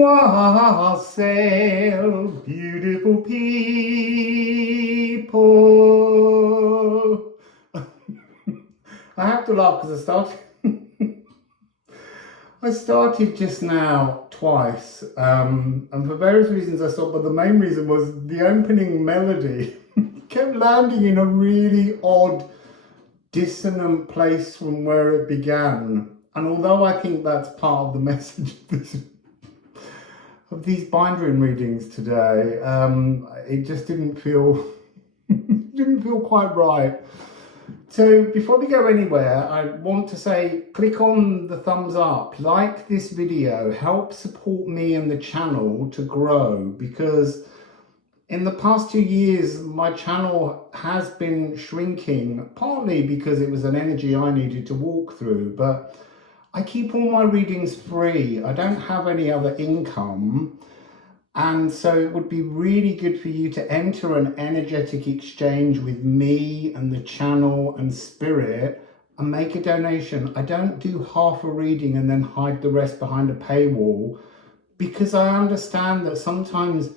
Wassail, beautiful people. I have to laugh because I started just now twice, and for various reasons I stopped, but the main reason was the opening melody kept landing in a really odd, dissonant place from where it began. And although I think that's part of the message of these bind rune readings today, it just didn't feel quite right. So before we go anywhere, I want to say, click on the thumbs up, like this video, help support me and the channel to grow, because in the past 2 years, my channel has been shrinking, partly because it was an energy I needed to walk through, but I keep all my readings free. I don't have any other income. And so it would be really good for you to enter an energetic exchange with me and the channel and spirit and make a donation. I don't do half a reading and then hide the rest behind a paywall, because I understand that sometimes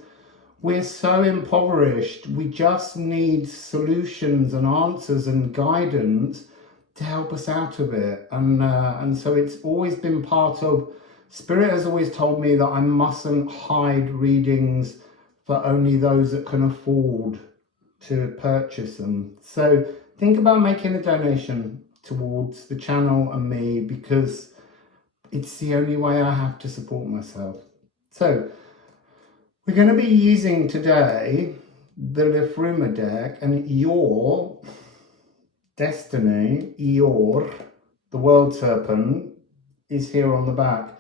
we're so impoverished. We just need solutions and answers and guidance to help us out of it. And so it's always been part of Spirit has always told me that I mustn't hide readings for only those that can afford to purchase them. So think about making a donation towards the channel and me, because it's the only way I have to support myself. So we're going to be using today the Liffruma deck, and your destiny, Eeyore, the world serpent, is here on the back.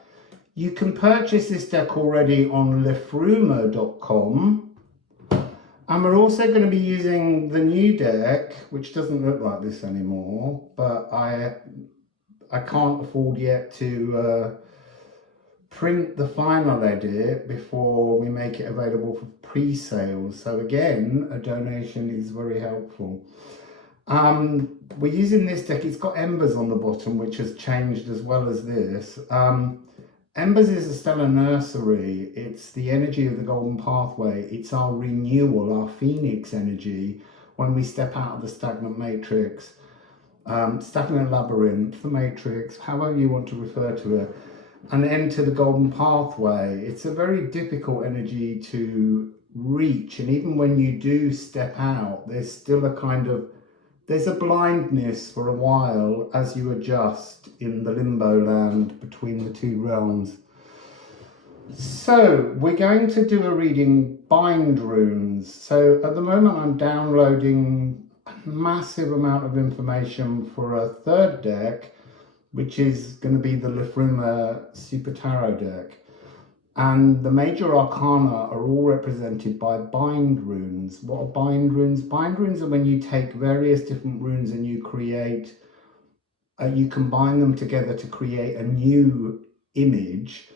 You can purchase this deck already on liffruma.com, and we're also going to be using the new deck, which doesn't look like this anymore, but I can't afford yet to print the final edit before we make it available for pre-sales. So again, a donation is very helpful. We're using this deck. It's got embers on the bottom, which has changed as well as this. Embers is a stellar nursery. It's the energy of the golden pathway. It's our renewal, our phoenix energy when we step out of the stagnant matrix, stagnant labyrinth, the matrix, however you want to refer to it, and enter the golden pathway. It's a very difficult energy to reach, and even when you do step out, there's still a kind of, there's a blindness for a while as you adjust in the limbo land between the two realms. So we're going to do a reading bind runes. So at the moment I'm downloading a massive amount of information for a third deck, which is going to be the Liffruma Super Tarot deck. And the major arcana are all represented by bind runes. What are bind runes? Bind runes are when you take various different runes and you create, you combine them together to create a new image.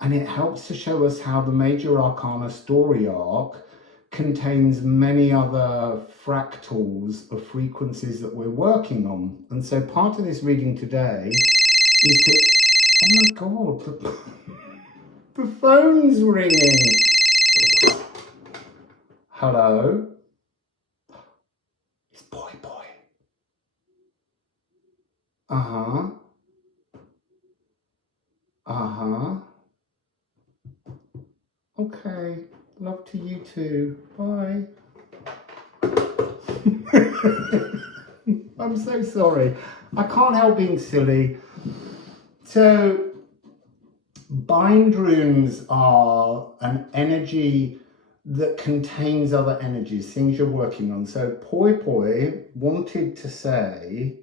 And it helps to show us how the major arcana story arc contains many other fractals of frequencies that we're working on. And so part of this reading today is to, oh my God, the phone's ringing. Hello? It's boy. Uh-huh. Okay. Love to you too. Bye. I'm so sorry. I can't help being silly. So, bind runes are an energy that contains other energies, things you're working on. So Poi wanted to say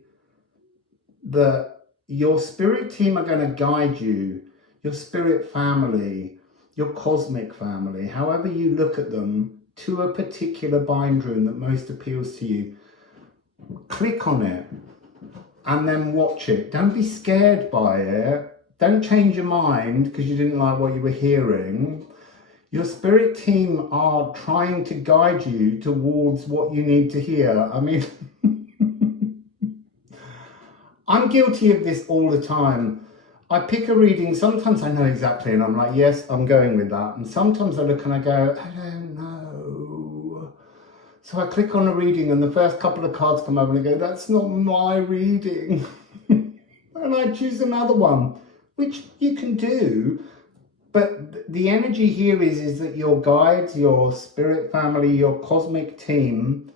that your spirit team are going to guide you, your spirit family, your cosmic family, however you look at them, to a particular bind rune that most appeals to you. Click on it and then watch it. Don't be scared by it. Don't change your mind because you didn't like what you were hearing. Your spirit team are trying to guide you towards what you need to hear. I mean, I'm guilty of this all the time. I pick a reading, sometimes I know exactly and I'm like, yes, I'm going with that. And sometimes I look and I go, I don't know. So I click on a reading and the first couple of cards come up and I go, that's not my reading. And I choose another one, which you can do. But the energy here is that your guides, your spirit family, your cosmic team,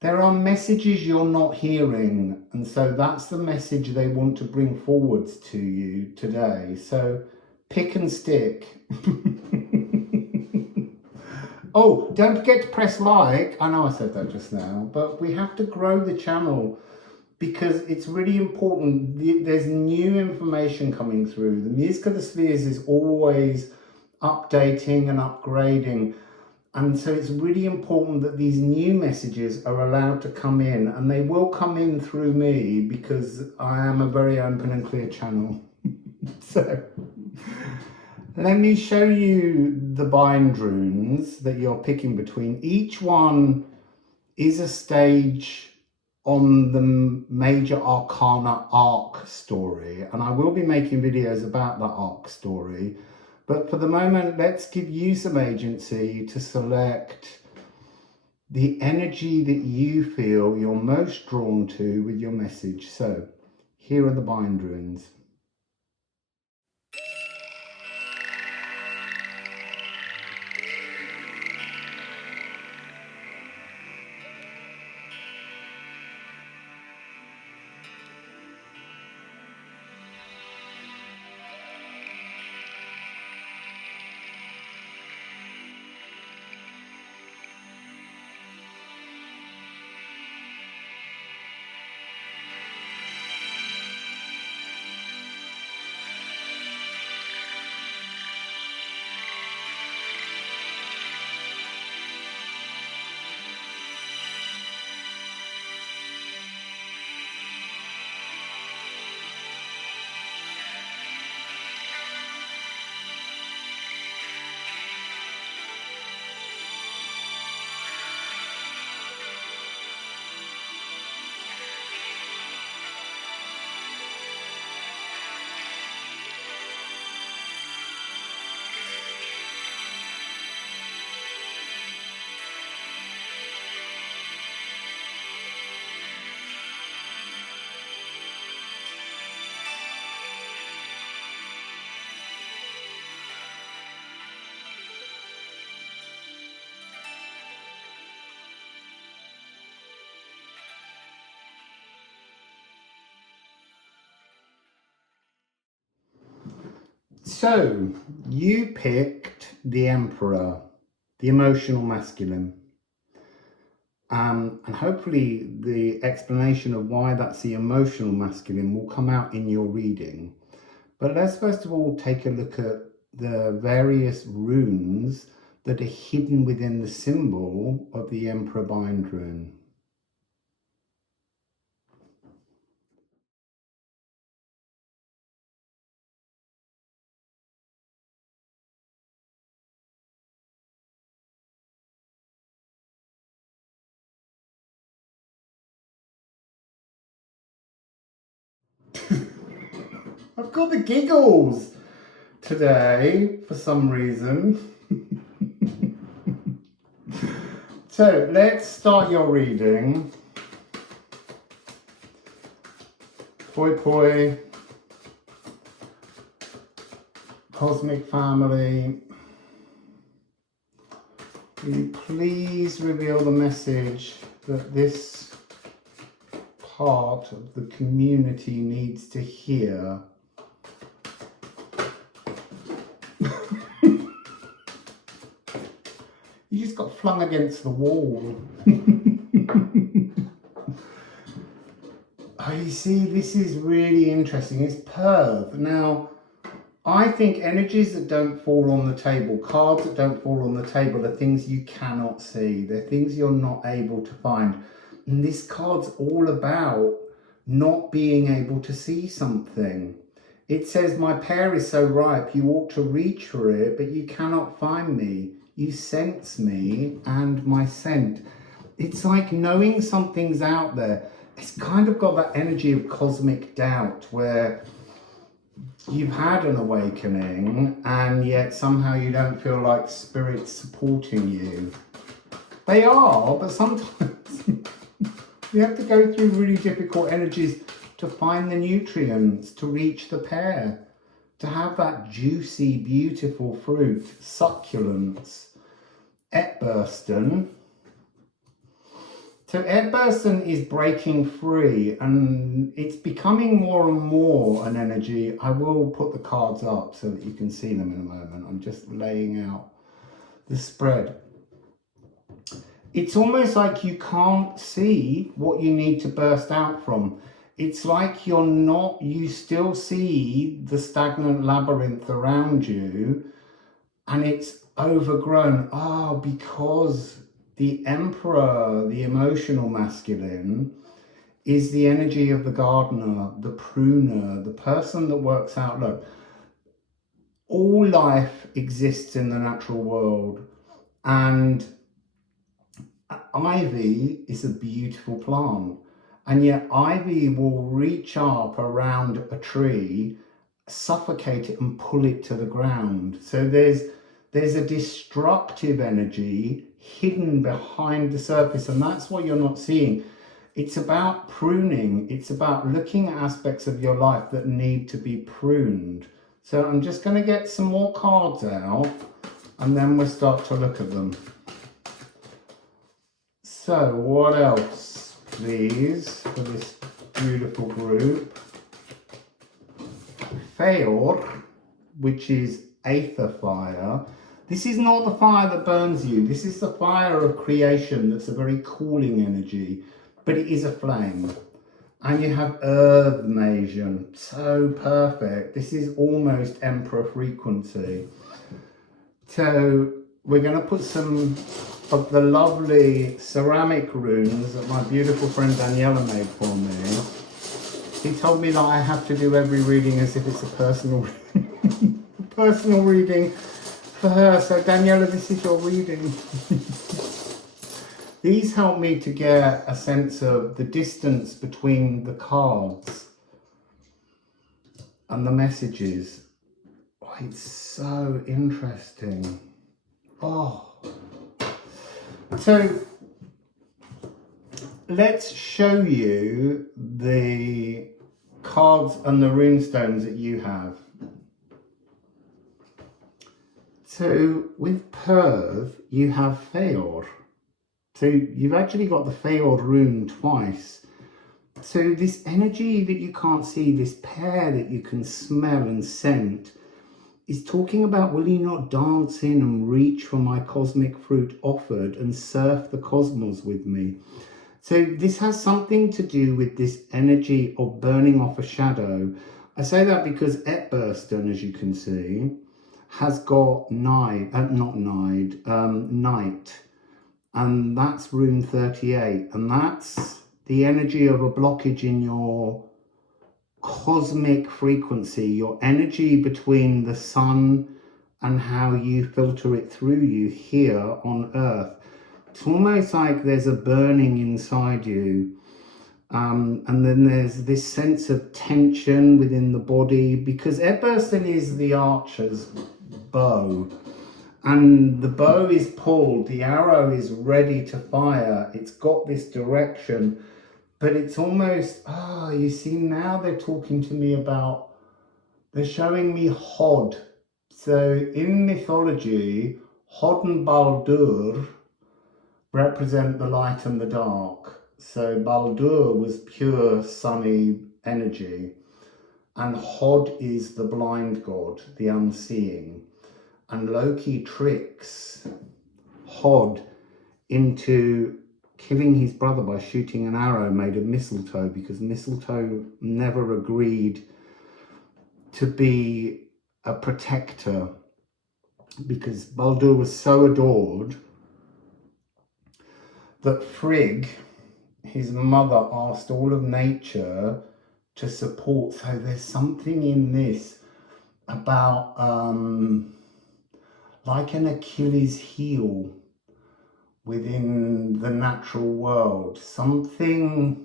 there are messages you're not hearing, and so that's the message they want to bring forwards to you today. So pick and stick. Oh, don't forget to press like. I know I said that just now, but we have to grow the channel because it's really important. There's new information coming through. The Music of the Spheres is always updating and upgrading. And so it's really important that these new messages are allowed to come in, and they will come in through me because I am a very open and clear channel. So let me show you the bind runes that you're picking between. Each one is a stage on the major Arcana arc story, and I will be making videos about that arc story. But for the moment, let's give you some agency to select the energy that you feel you're most drawn to with your message. So here are the bind runes. So you picked the Emperor, the emotional masculine. And hopefully the explanation of why that's the emotional masculine will come out in your reading. But let's first of all take a look at the various runes that are hidden within the symbol of the Emperor bind rune. I've got the giggles today for some reason. So let's start your reading. Poi Poi, Cosmic Family, will you please reveal the message that this part of the community needs to hear? You just got flung against the wall. Oh, you see, this is really interesting. It's Perv. Now, I think energies that don't fall on the table, cards that don't fall on the table are things you cannot see. They're things you're not able to find. And this card's all about not being able to see something. It says, my pear is so ripe, you ought to reach for it, but you cannot find me. You sense me and my scent. It's like knowing something's out there. It's kind of got that energy of cosmic doubt where you've had an awakening and yet somehow you don't feel like spirit's supporting you. They are, but sometimes you have to go through really difficult energies to find the nutrients, to reach the pear, to have that juicy, beautiful fruit, succulence. Etbursten. So Etbursten is breaking free and it's becoming more and more an energy. I will put the cards up so that you can see them in a moment. I'm just laying out the spread. It's almost like you can't see what you need to burst out from. It's like you still see the stagnant labyrinth around you and it's overgrown. Because the Emperor, the emotional masculine, is the energy of the gardener, the pruner, the person that works out. Look, all life exists in the natural world, and ivy is a beautiful plant, and yet ivy will reach up around a tree, suffocate it and pull it to the ground. So there's a destructive energy hidden behind the surface, and that's what you're not seeing. It's about pruning. It's about looking at aspects of your life that need to be pruned. So I'm just going to get some more cards out and then we'll start to look at them. So what else, please, for this beautiful group? Feor, which is aether fire. This is not the fire that burns you. This is the fire of creation that's a very cooling energy, but it is a flame. And you have Earth Masion, so perfect. This is almost Emperor frequency. So we're going to put some of the lovely ceramic runes that my beautiful friend Daniela made for me. He told me that I have to do every reading as if it's a personal personal reading for her. So Daniela, this is your reading. These help me to get a sense of the distance between the cards and the messages. Oh, it's so interesting. Oh. So let's show you the cards and the rune stones that you have. So with Perth, you have Feor. So you've actually got the Feor rune twice. So this energy that you can't see, this pear that you can smell and scent, is talking about, will you not dance in and reach for my cosmic fruit offered and surf the cosmos with me? So this has something to do with this energy of burning off a shadow. I say that because Etbursten, as you can see, has got night, and that's rune 38, and that's the energy of a blockage in your cosmic frequency, your energy between the sun and how you filter it through you here on Earth. It's almost like there's a burning inside you, and then there's this sense of tension within the body, because Etbursten is the archer's bow. And the bow is pulled, the arrow is ready to fire, it's got this direction, but it's almost, you see now they're talking to me about, they're showing me Hod. So in mythology, Hod and Baldur represent the light and the dark. So Baldur was pure sunny energy, and Hod is the blind god, the unseeing. And Loki tricks Hod into killing his brother by shooting an arrow made of mistletoe, because mistletoe never agreed to be a protector, because Baldur was so adored that Frigg, his mother, asked all of nature to support. So there's something in this about like an Achilles heel within the natural world, something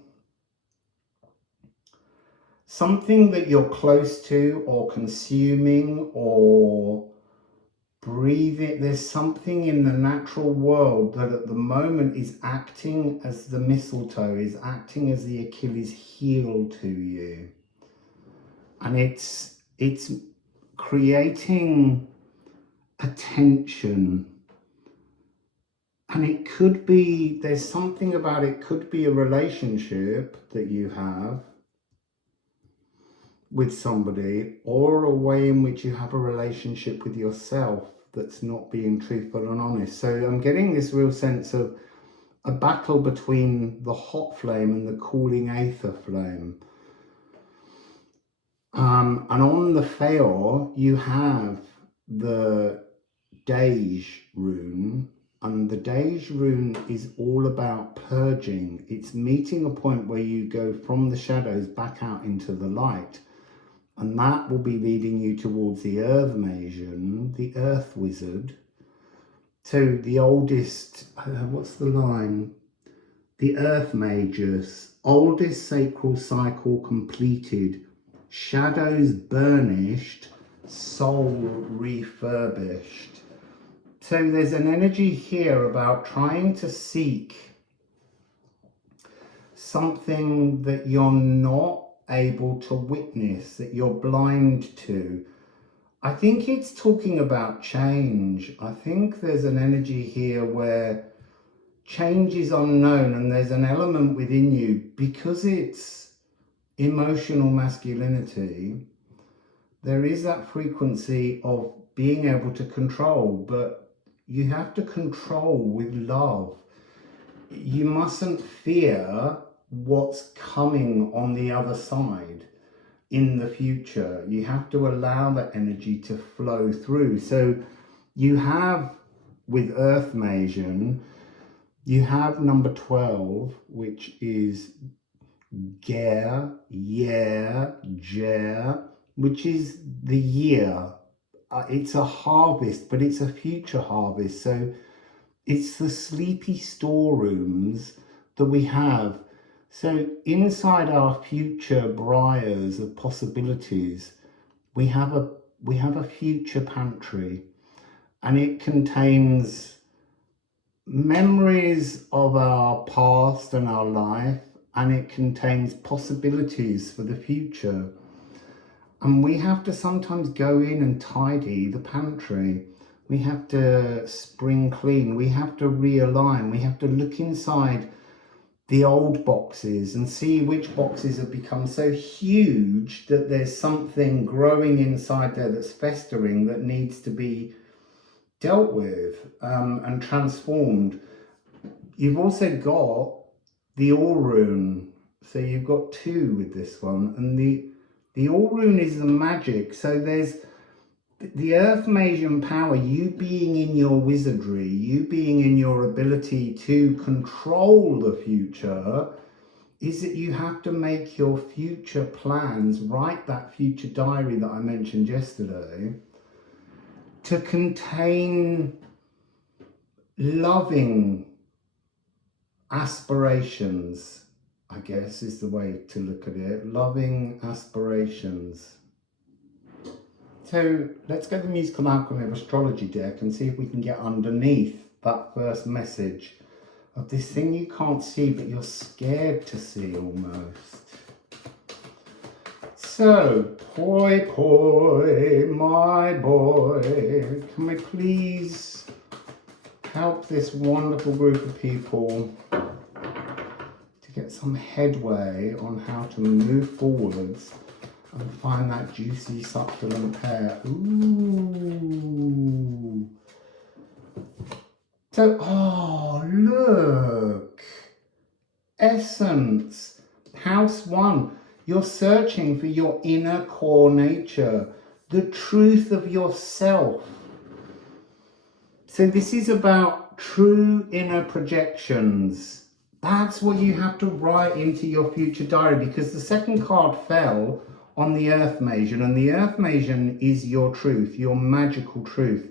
something that you're close to or consuming or breathing. There's something in the natural world that at the moment is acting as the mistletoe, is acting as the Achilles heel to you. And it's creating a tension. And it could be, there's something about it, could be a relationship that you have with somebody, or a way in which you have a relationship with yourself that's not being truthful and honest. So I'm getting this real sense of a battle between the hot flame and the cooling aether flame. And on the Feor, you have the Dej rune, and the Dej rune is all about purging. It's meeting a point where you go from the shadows back out into the light. And that will be leading you towards the Earth Magian, the Earth Wizard. So the oldest, what's the line? The Earth Magus, oldest sacral cycle completed, shadows burnished, soul refurbished. So there's an energy here about trying to seek something that you're not able to witness, that you're blind to. I think it's talking about change. I think there's an energy here where change is unknown, and there's an element within you, because it's emotional masculinity, there is that frequency of being able to control, but you have to control with love. You mustn't fear what's coming on the other side in the future. You have to allow that energy to flow through. So you have, with Earth Magian, you have number 12, which is Ger, Yer, Jer, which is the year. It's a harvest, but it's a future harvest. So it's the sleepy storerooms that we have. So inside our future briars of possibilities, we have a future pantry, and it contains memories of our past and our life, and it contains possibilities for the future. And we have to sometimes go in and tidy the pantry. We have to spring clean. We have to realign. We have to look inside the old boxes and see which boxes have become so huge that there's something growing inside there that's festering, that needs to be dealt with and transformed. You've also got the All Rune. So you've got 2 with this one, and the All Rune is the magic. So there's the Earth Magian power, you being in your wizardry, you being in your ability to control the future, is that you have to make your future plans, write that future diary that I mentioned yesterday, to contain loving aspirations, I guess is the way to look at it. Loving aspirations. So let's get the musical alchemy of astrology deck and see if we can get underneath that first message of this thing you can't see, but you're scared to see almost. So, Poi Poi, my boy, can we please help this wonderful group of people to get some headway on how to move forwards and find that juicy, succulent pear. Ooh. So, oh, look. Essence. House 1. You're searching for your inner core nature, the truth of yourself. So this is about true inner projections. That's what you have to write into your future diary, because the second card fell on the Earth Magian, and the Earth Magian is your truth, your magical truth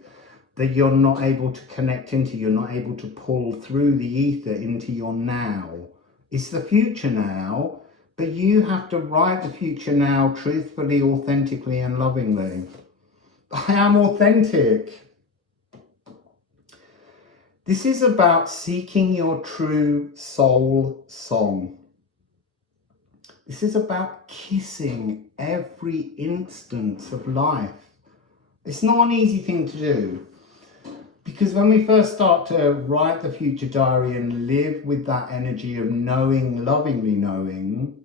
that you're not able to connect into, you're not able to pull through the ether into your now. It's the future now, but you have to write the future now truthfully, authentically, and lovingly. I am authentic. This is about seeking your true soul song. This is about kissing every instance of life. It's not an easy thing to do, because when we first start to write the future diary and live with that energy of knowing, lovingly knowing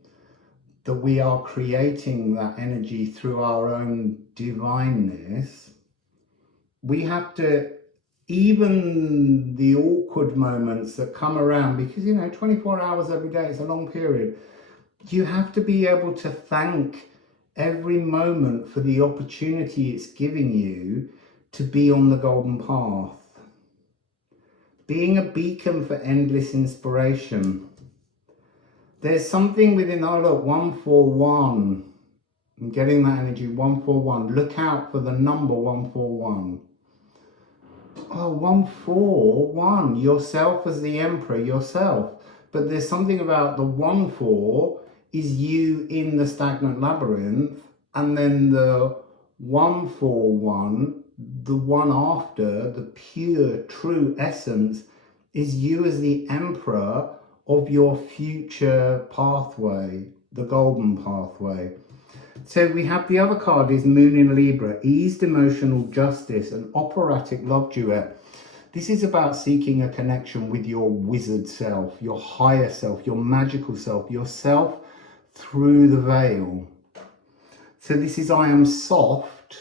that we are creating that energy through our own divineness, we have to, even the awkward moments that come around, because 24 hours every day is a long period, you have to be able to thank every moment for the opportunity it's giving you to be on the golden path. Being a beacon for endless inspiration. There's something within, oh look, 141. I'm getting that energy, 141. Look out for the number 141. Oh, 141. Yourself as the emperor, yourself. But there's something about the 1-4 is you in the stagnant labyrinth, and then the 141, the one after, the pure, true essence, is you as the emperor of your future pathway, the golden pathway. So we have the other card is Moon in Libra, eased emotional justice, an operatic love duet. This is about seeking a connection with your wizard self, your higher self, your magical self, yourself through the veil. So this is I am soft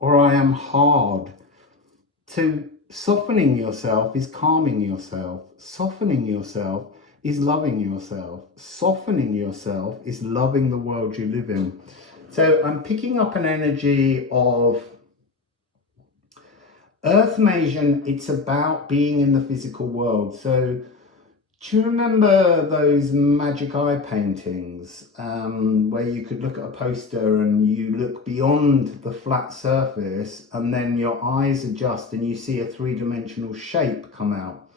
or I am hard. So softening yourself is calming yourself. Softening yourself is loving yourself. Softening yourself is loving the world you live in. So I'm picking up an energy of Earth Masion. It's about being in the physical world. So do you remember those magic eye paintings where you could look at a poster and you look beyond the flat surface and then your eyes adjust and you see a three-dimensional shape come out?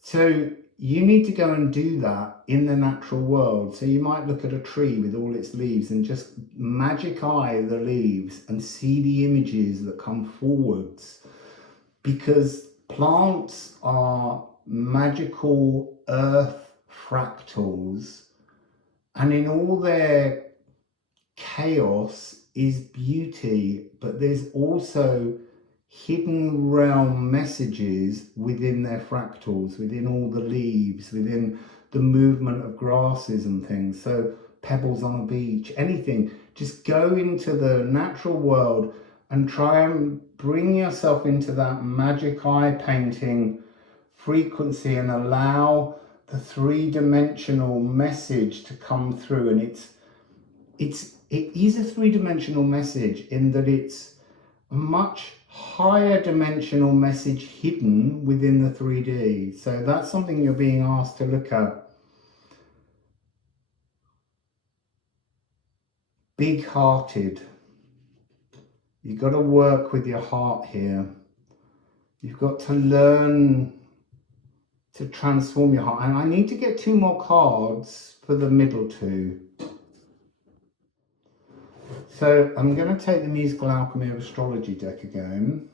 So you need to go and do that in the natural world. So you might look at a tree with all its leaves and just magic eye the leaves and see the images that come forwards, because plants are magical earth fractals, and in all their chaos is beauty, but there's also hidden realm messages within their fractals, within all the leaves, within the movement of grasses and things. So pebbles on a beach, anything, just go into the natural world and try and bring yourself into that magic eye painting frequency and allow the three-dimensional message to come through. And it is a three-dimensional message in that it's a much higher dimensional message hidden within the 3D. So that's something you're being asked to look at. Big-hearted. You've got to work with your heart here. You've got to learn to transform your heart. And I need to get 2 more cards for the middle 2. So I'm going to take the Musical Alchemy of Astrology deck again.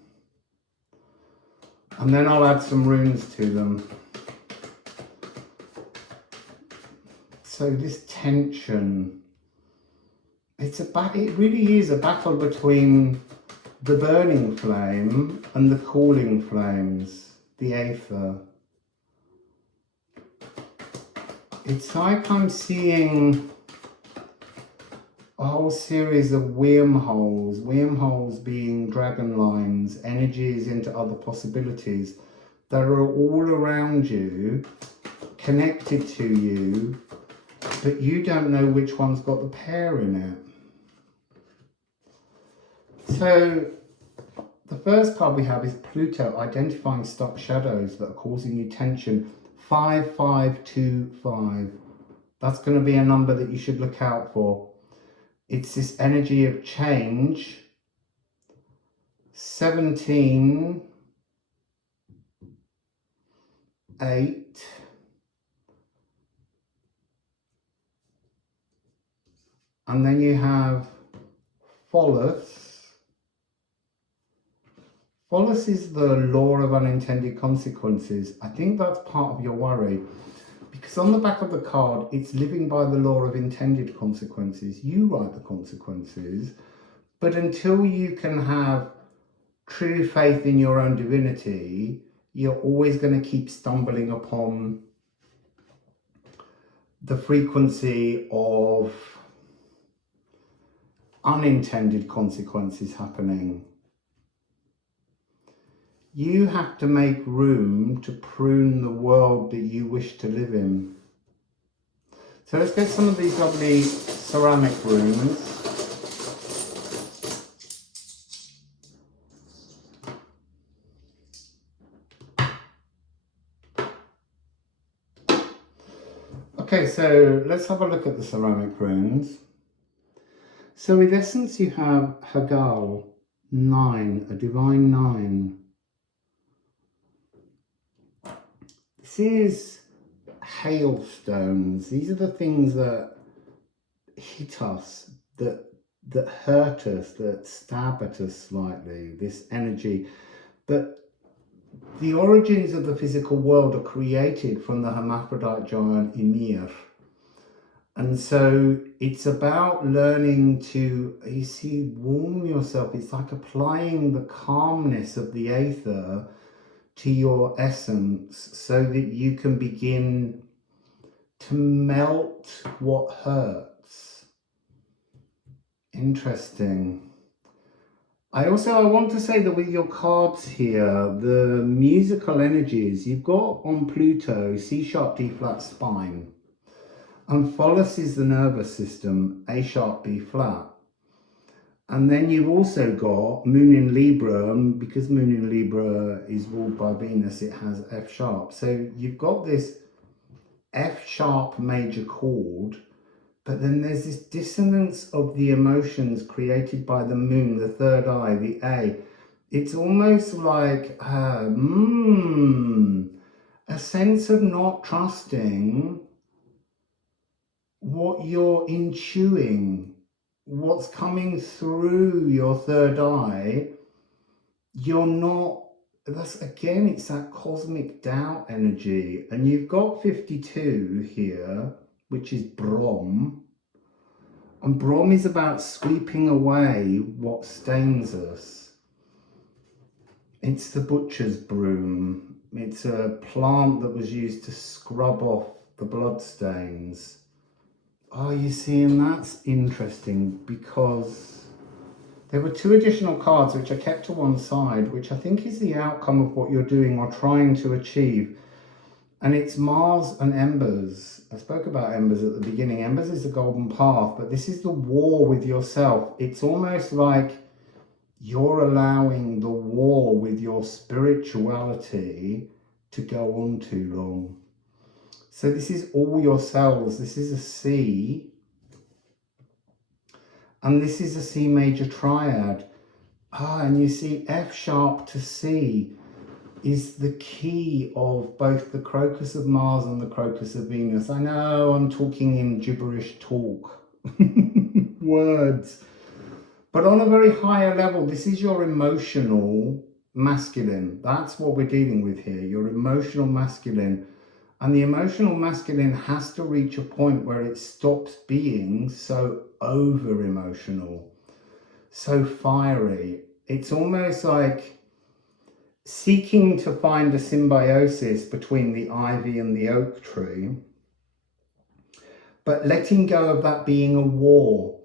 And then I'll add some runes to them. So this tension, it really is a battle between the burning flame and the cooling flames, the aether. It's like I'm seeing a whole series of wormholes being dragon lines, energies into other possibilities that are all around you, connected to you, but you don't know which one's got the pair in it. So the first card we have is Pluto, identifying stuck shadows that are causing you tension. 5525. That's going to be a number that you should look out for. It's this energy of change. 17, 8, And then you have Follis. Follis is the law of unintended consequences. I think that's part of your worry. Because on the back of the card, it's living by the law of intended consequences. You write the consequences. But until you can have true faith in your own divinity, you're always going to keep stumbling upon the frequency of unintended consequences happening. You have to make room to prune the world that you wish to live in. So let's get some of these lovely ceramic runes. Okay, so let's have a look at the ceramic runes. So in essence you have Hagal, 9, a divine 9. This is hailstones. These are the things that hit us, that hurt us, that stab at us slightly, this energy. But the origins of the physical world are created from the hermaphrodite giant Ymir. And so it's about learning to, you see, warm yourself. It's like applying the calmness of the aether to your essence so that you can begin to melt what hurts. Interesting. I want to say that with your cards here, the musical energies, you've got on Pluto, C sharp, D flat, spine. And Follis is the nervous system, A sharp, B flat. And then you've also got Moon in Libra, and because Moon in Libra is ruled by Venus, it has F sharp. So you've got this F sharp major chord, but then there's this dissonance of the emotions created by the moon, the third eye, the A. It's almost like a sense of not trusting what you're intuiting, what's coming through your third eye. You're not, that's again, it's that cosmic doubt energy. And you've got 52 here, which is Brahm. And Brahm is about sweeping away what stains us. It's the butcher's broom. It's a plant that was used to scrub off the blood stains. Oh, you see, and that's interesting because there were 2 additional cards which I kept to one side, which I think is the outcome of what you're doing or trying to achieve. And it's Mars and Embers. I spoke about Embers at the beginning. Embers is the golden path, but this is the war with yourself. It's almost like you're allowing the war with your spirituality to go on too long. So this is all your cells. This is a C. And this is a C major triad. And you see F sharp to C is the key of both the crocus of Mars and the crocus of Venus. I know I'm talking in gibberish talk, words. But on a very higher level, this is your emotional masculine. That's what we're dealing with here, your emotional masculine. And the emotional masculine has to reach a point where it stops being so over-emotional, so fiery. It's almost like seeking to find a symbiosis between the ivy and the oak tree, but letting go of that being a war.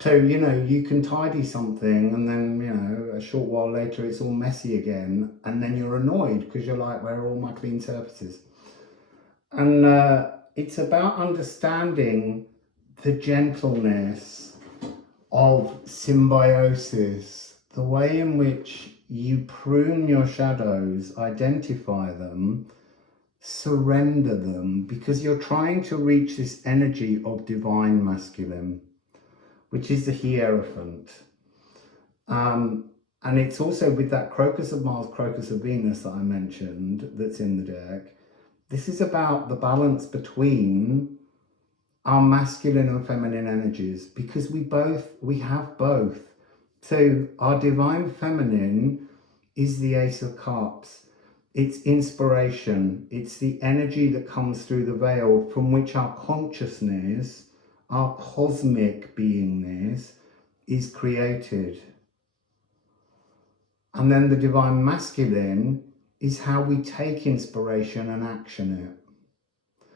So, you know, you can tidy something and then, you know, a short while later it's all messy again, and then you're annoyed because you're like, where are all my clean surfaces? And it's about understanding the gentleness of symbiosis, the way in which you prune your shadows, identify them, surrender them, because you're trying to reach this energy of divine masculine, which is the Hierophant. And it's also with that crocus of Mars, crocus of Venus that I mentioned, that's in the deck. This is about the balance between our masculine and feminine energies, because we have both. So our divine feminine is the Ace of Cups. It's inspiration. It's the energy that comes through the veil from which our consciousness, our cosmic beingness, is created. And then the divine masculine is how we take inspiration and action it.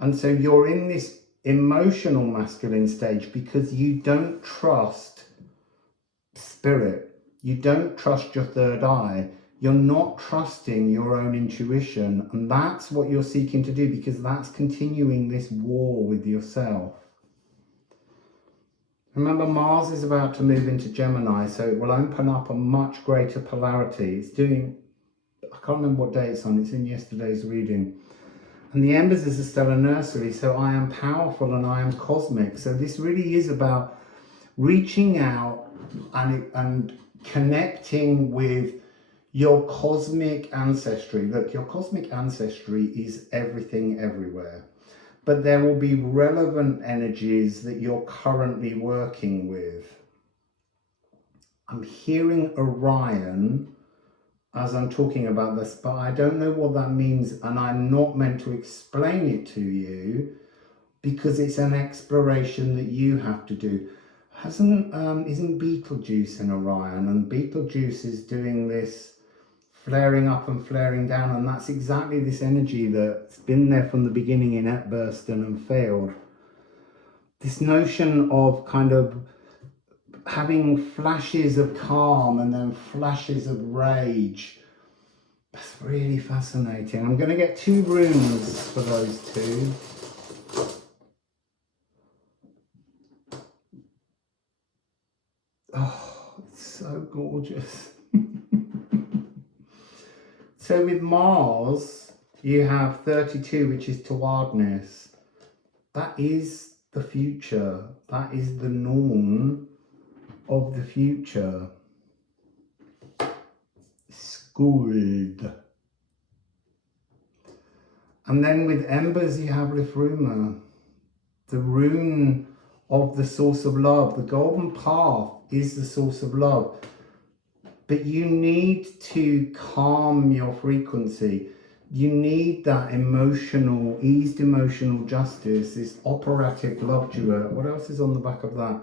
And so you're in this emotional masculine stage because you don't trust spirit. You don't trust your third eye. You're not trusting your own intuition. And that's what you're seeking to do, because that's continuing this war with yourself. Remember, Mars is about to move into Gemini, so it will open up a much greater polarity. It's doing, I can't remember what day it's on, it's in yesterday's reading. And the Embers is a stellar nursery, so I am powerful and I am cosmic. So this really is about reaching out and connecting with your cosmic ancestry. Look, your cosmic ancestry is everything everywhere. But there will be relevant energies that you're currently working with. I'm hearing Orion as I'm talking about this, but I don't know what that means, and I'm not meant to explain it to you because it's an exploration that you have to do. Isn't Betelgeuse in Orion? And Betelgeuse is doing this flaring up and flaring down, and that's exactly this energy that's been there from the beginning in Epburston and failed. This notion of kind of having flashes of calm and then flashes of rage. That's really fascinating. I'm going to get 2 runes for those 2. Oh, it's so gorgeous. So with Mars, you have 32, which is towardness. That is the future. That is the norm of the future. Skuld. And then with Embers, you have Liffruma, the rune of the source of love. The golden path is the source of love. But you need to calm your frequency. You need that emotional, eased emotional justice, this operatic love duet. What else is on the back of that?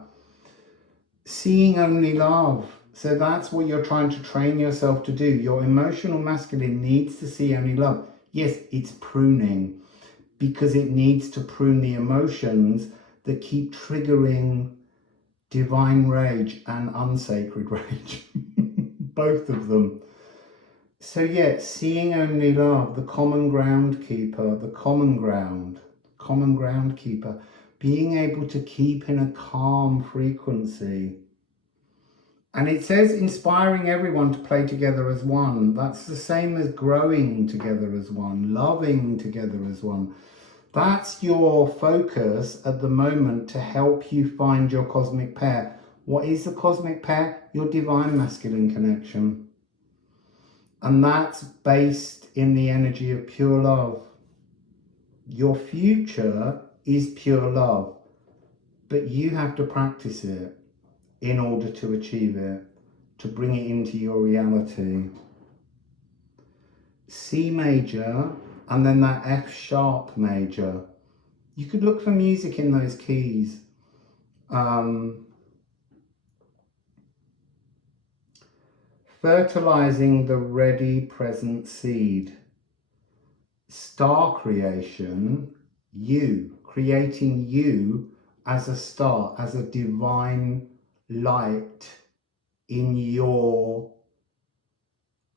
Seeing only love. So that's what you're trying to train yourself to do. Your emotional masculine needs to see only love. Yes, it's pruning, because it needs to prune the emotions that keep triggering divine rage and unsacred rage. Both of them. So yeah, seeing only love, the common ground keeper, the common ground keeper, being able to keep in a calm frequency. And it says inspiring everyone to play together as one. That's the same as growing together as one, loving together as one. That's your focus at the moment to help you find your cosmic pair. What is the cosmic pair? Your divine masculine connection. And that's based in the energy of pure love. Your future is pure love, but you have to practice it in order to achieve it, to bring it into your reality. C major, and then that F sharp major. You could look for music in those keys. Fertilizing the ready present seed. Star creation, you, creating you as a star, as a divine light in your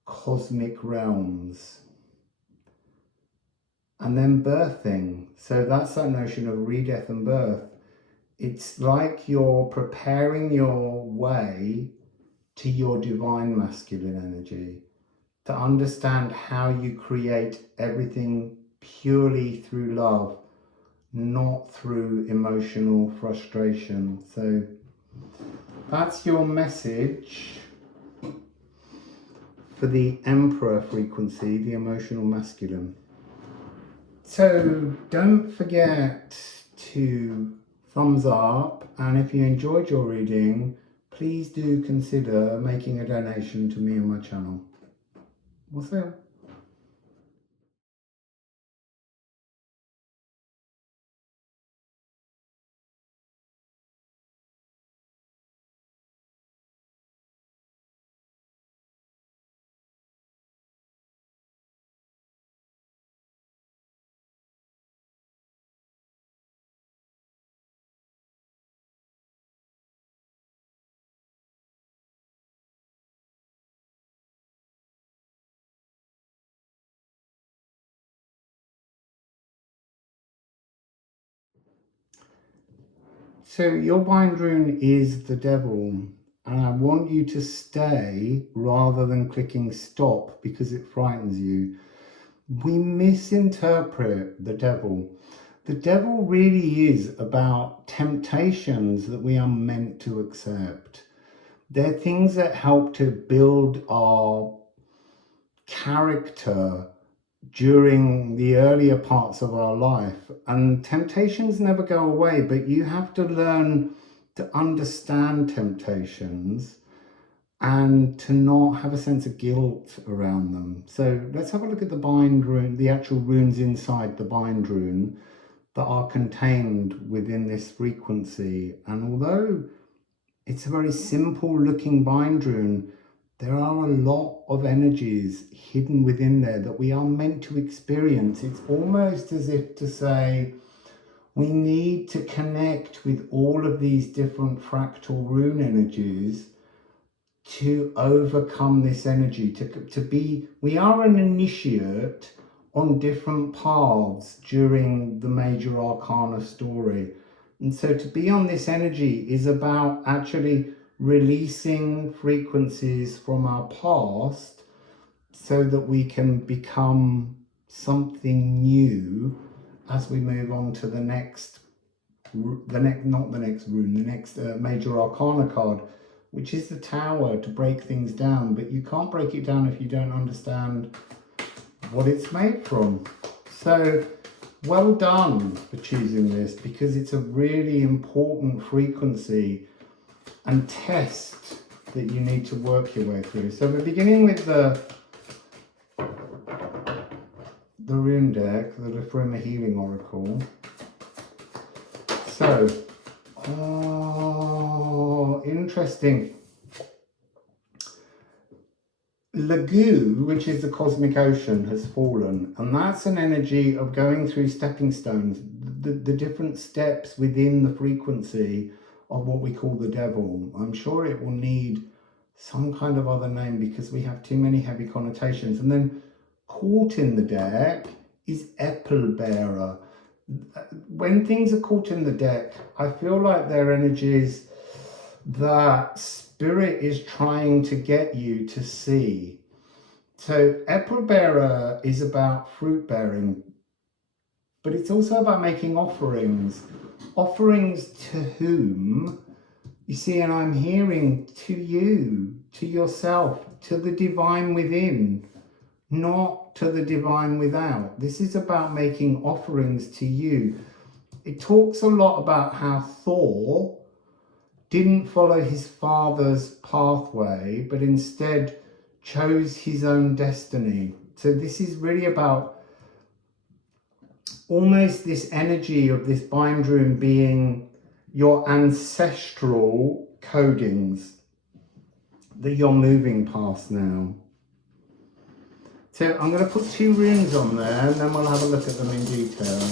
cosmic realms. And then birthing. So that's that notion of re-death and birth. It's like you're preparing your way to your divine masculine energy, to understand how you create everything purely through love, not through emotional frustration. So that's your message for the Emperor frequency, the emotional masculine. So don't forget to thumbs up, and if you enjoyed your reading, please do consider making a donation to me and my channel. Wassail. So your bind rune is the devil, and I want you to stay rather than clicking stop because it frightens you. We misinterpret the devil. The devil really is about temptations that we are meant to accept. They're things that help to build our character during the earlier parts of our life, and temptations never go away, but you have to learn to understand temptations and to not have a sense of guilt around them. So let's have a look at the bind rune, the actual runes inside the bind rune that are contained within this frequency. And although it's a very simple looking bind rune, there are a lot of energies hidden within there that we are meant to experience. It's almost as if to say, we need to connect with all of these different fractal rune energies to overcome this energy, to be, we are an initiate on different paths during the major arcana story. And so to be on this energy is about actually releasing frequencies from our past so that we can become something new as we move on to the next major arcana card, which is the Tower, to break things down. But you can't break it down if you don't understand what it's made from. So well done for choosing this, because it's a really important frequency and test that you need to work your way through. So we're beginning with the rune deck, the Liffruma Healing Oracle. So, interesting. Lagu, which is the cosmic ocean, has fallen, and that's an energy of going through stepping stones, the different steps within the frequency of what we call the devil. I'm sure it will need some kind of other name because we have too many heavy connotations. And then caught in the deck is Apple Bearer. When things are caught in the deck, I feel like they're energies that Spirit is trying to get you to see. So Apple Bearer is about fruit bearing, but it's also about making offerings. Offerings to whom? You see, and I'm hearing to you, to yourself, to the divine within, not to the divine without. This is about making offerings to you. It talks a lot about how Thor didn't follow his father's pathway, but instead chose his own destiny. So this is really about almost this energy of this bind rune being your ancestral codings that you're moving past now. So I'm going to put 2 runes on there and then we'll have a look at them in detail.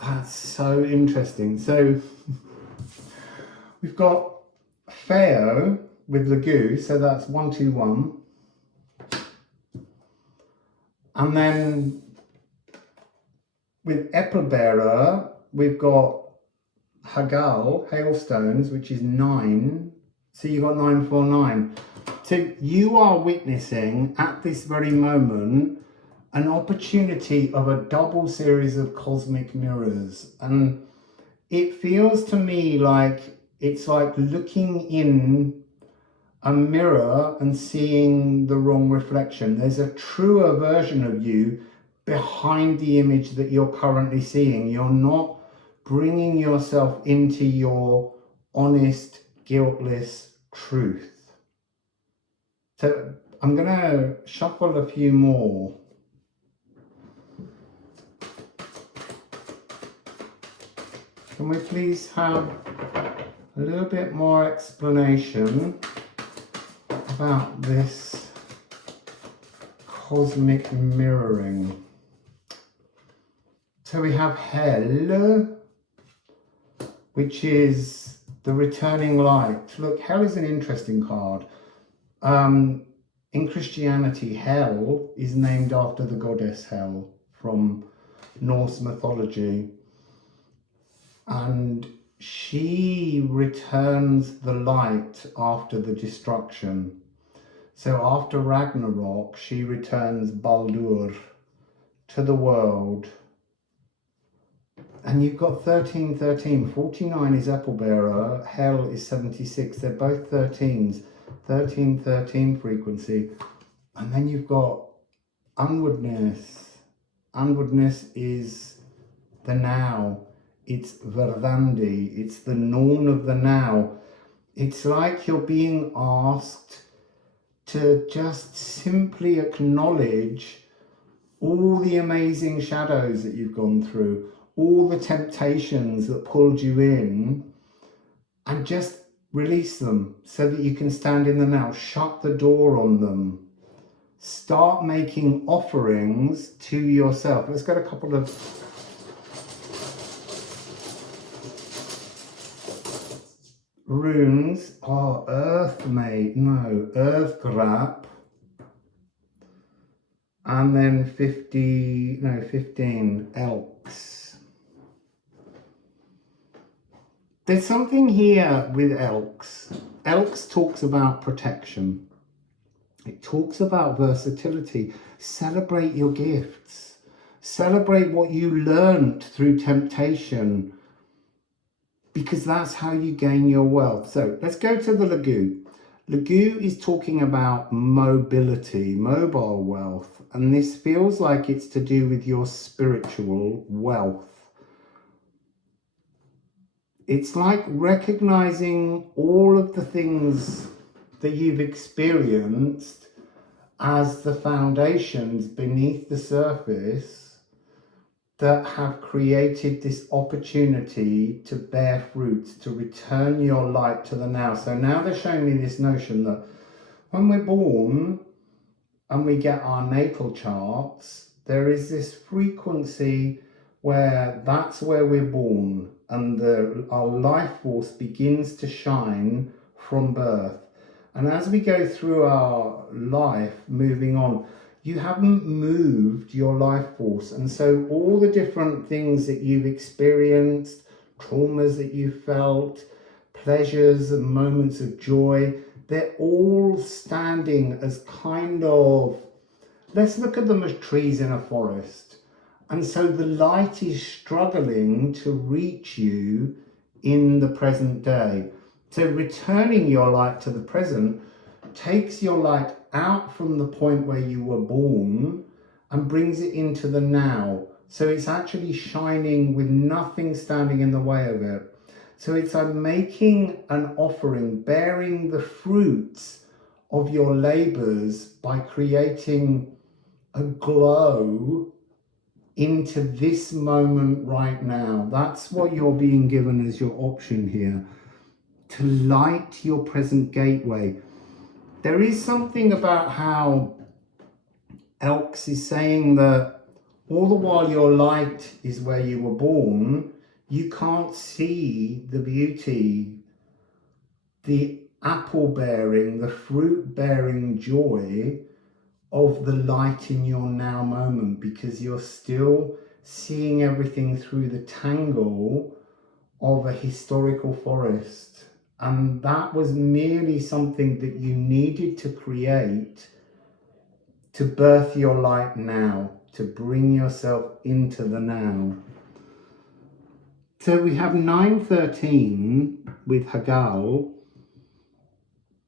That's so interesting. So we've got Feo with Lagu, so that's 1, 2, 1. And then with Apple Bearer, we've got Hagal, Hailstones, which is 9. So you've got 9, 4, 9. So you are witnessing at this very moment an opportunity of a double series of cosmic mirrors. And it feels to me like it's like looking in a mirror and seeing the wrong reflection. There's a truer version of you behind the image that you're currently seeing. You're not bringing yourself into your honest, guiltless truth. So I'm going to shuffle a few more. Can we please have a little bit more explanation about this cosmic mirroring? So we have hell, which is the returning light. Look, hell is an interesting card. In Christianity, hell is named after the goddess Hel from Norse mythology. And she returns the light after the destruction. So after Ragnarok, she returns Baldur to the world. And you've got 1313. 49 is Apple Bearer. Hell is 76. They're both 13s. 1313 frequency. And then you've got Unwardness. Unwardness is the now. It's Verdandi. It's the norn of the now. It's like you're being asked to just simply acknowledge all the amazing shadows that you've gone through, all the temptations that pulled you in, and just release them so that you can stand in the now. Shut the door on them. Start making offerings to yourself. Let's get a couple of runes. Oh, Earth Mate. No, Earth Grap. And then 15 Elks. There's something here with Elks. Elks talks about protection. It talks about versatility. Celebrate your gifts. Celebrate what you learned through temptation, because that's how you gain your wealth. So let's go to the Lagu. Lagu is talking about mobility, mobile wealth, and this feels like it's to do with your spiritual wealth. It's like recognizing all of the things that you've experienced as the foundations beneath the surface that have created this opportunity to bear fruits, to return your light to the now. So now they're showing me this notion that when we're born and we get our natal charts, there is this frequency where that's where we're born, and our life force begins to shine from birth. And as we go through our life, moving on, you haven't moved your life force. And so all the different things that you've experienced, traumas that you felt, pleasures and moments of joy, they're all standing as kind of, let's look at them as trees in a forest. And so the light is struggling to reach you in the present day. So returning your light to the present takes your light out from the point where you were born and brings it into the now. So it's actually shining with nothing standing in the way of it. So it's like making an offering, bearing the fruits of your labors by creating a glow into this moment right now. That's what you're being given as your option here, to light your present gateway. There is something about how Elks is saying that all the while your light is where you were born, you can't see the beauty, the apple bearing, the fruit bearing joy of the light in your now moment, because you're still seeing everything through the tangle of a historical forest. And that was merely something that you needed to create to birth your light now, to bring yourself into the now. So we have 913 with Hagal.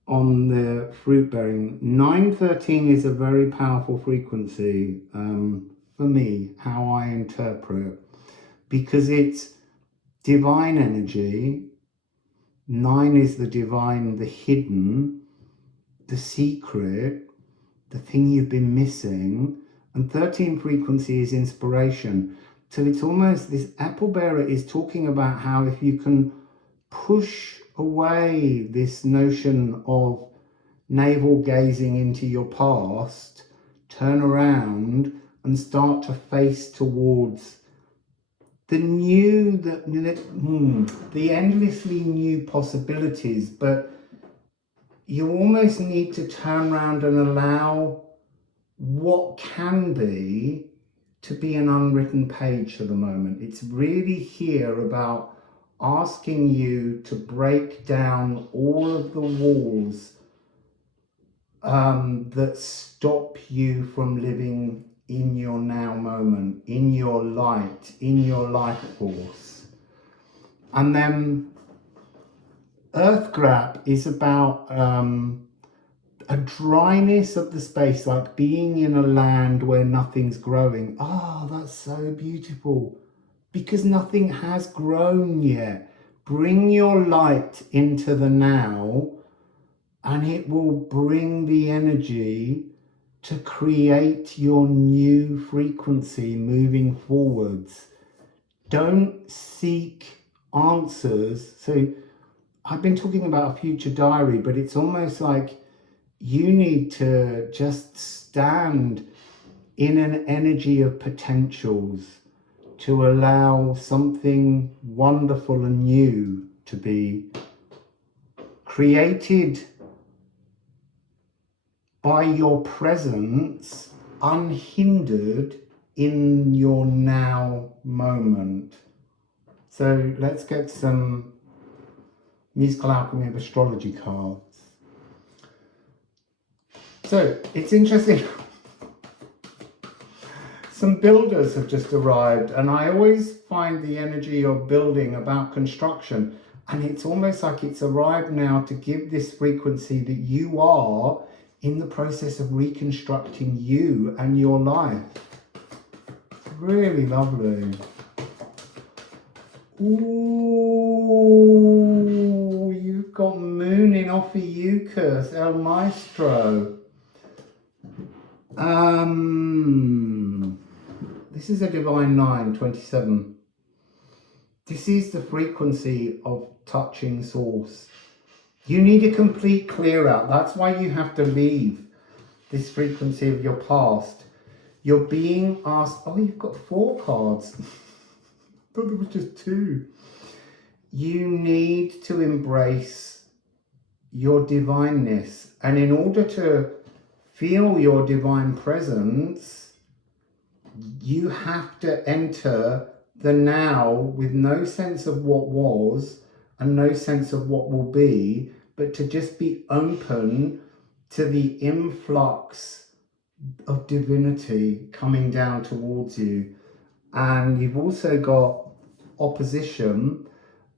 on the fruit bearing. 913 is a very powerful frequency for me, how I interpret, because it's divine energy. 9 is the divine, the hidden, the secret, the thing you've been missing. And 13 frequency is inspiration. So it's almost, this apple bearer is talking about how if you can push away this notion of navel gazing into your past, turn around and start to face towards the new, the endlessly new possibilities. But you almost need to turn around and allow what can be to be an unwritten page for the moment. It's really here about asking you to break down all of the walls that stop you from living in your now moment, in your light, in your life force. And then Earth Grab is about a dryness of the space, like being in a land where nothing's growing. Ah, that's so beautiful, because nothing has grown yet. Bring your light into the now, and it will bring the energy to create your new frequency moving forwards. Don't seek answers. So I've been talking about a future diary, but it's almost like you need to just stand in an energy of potentials to allow something wonderful and new to be created by your presence, unhindered in your now moment. So let's get some Musical Alchemy of Astrology cards. So it's interesting. Some builders have just arrived, and I always find the energy of building about construction, and it's almost like it's arrived now to give this frequency that you are in the process of reconstructing you and your life. Really lovely. Ooh, you've got Moon in Ophiuchus, El Maestro. This is a Divine 9, 27. This is the frequency of touching source. You need a complete clear out. That's why you have to leave this frequency of your past. You're being asked, oh, you've got 4 cards. I thought there was just 2. You need to embrace your divineness. And in order to feel your divine presence, you have to enter the now with no sense of what was and no sense of what will be, but to just be open to the influx of divinity coming down towards you. And you've also got opposition,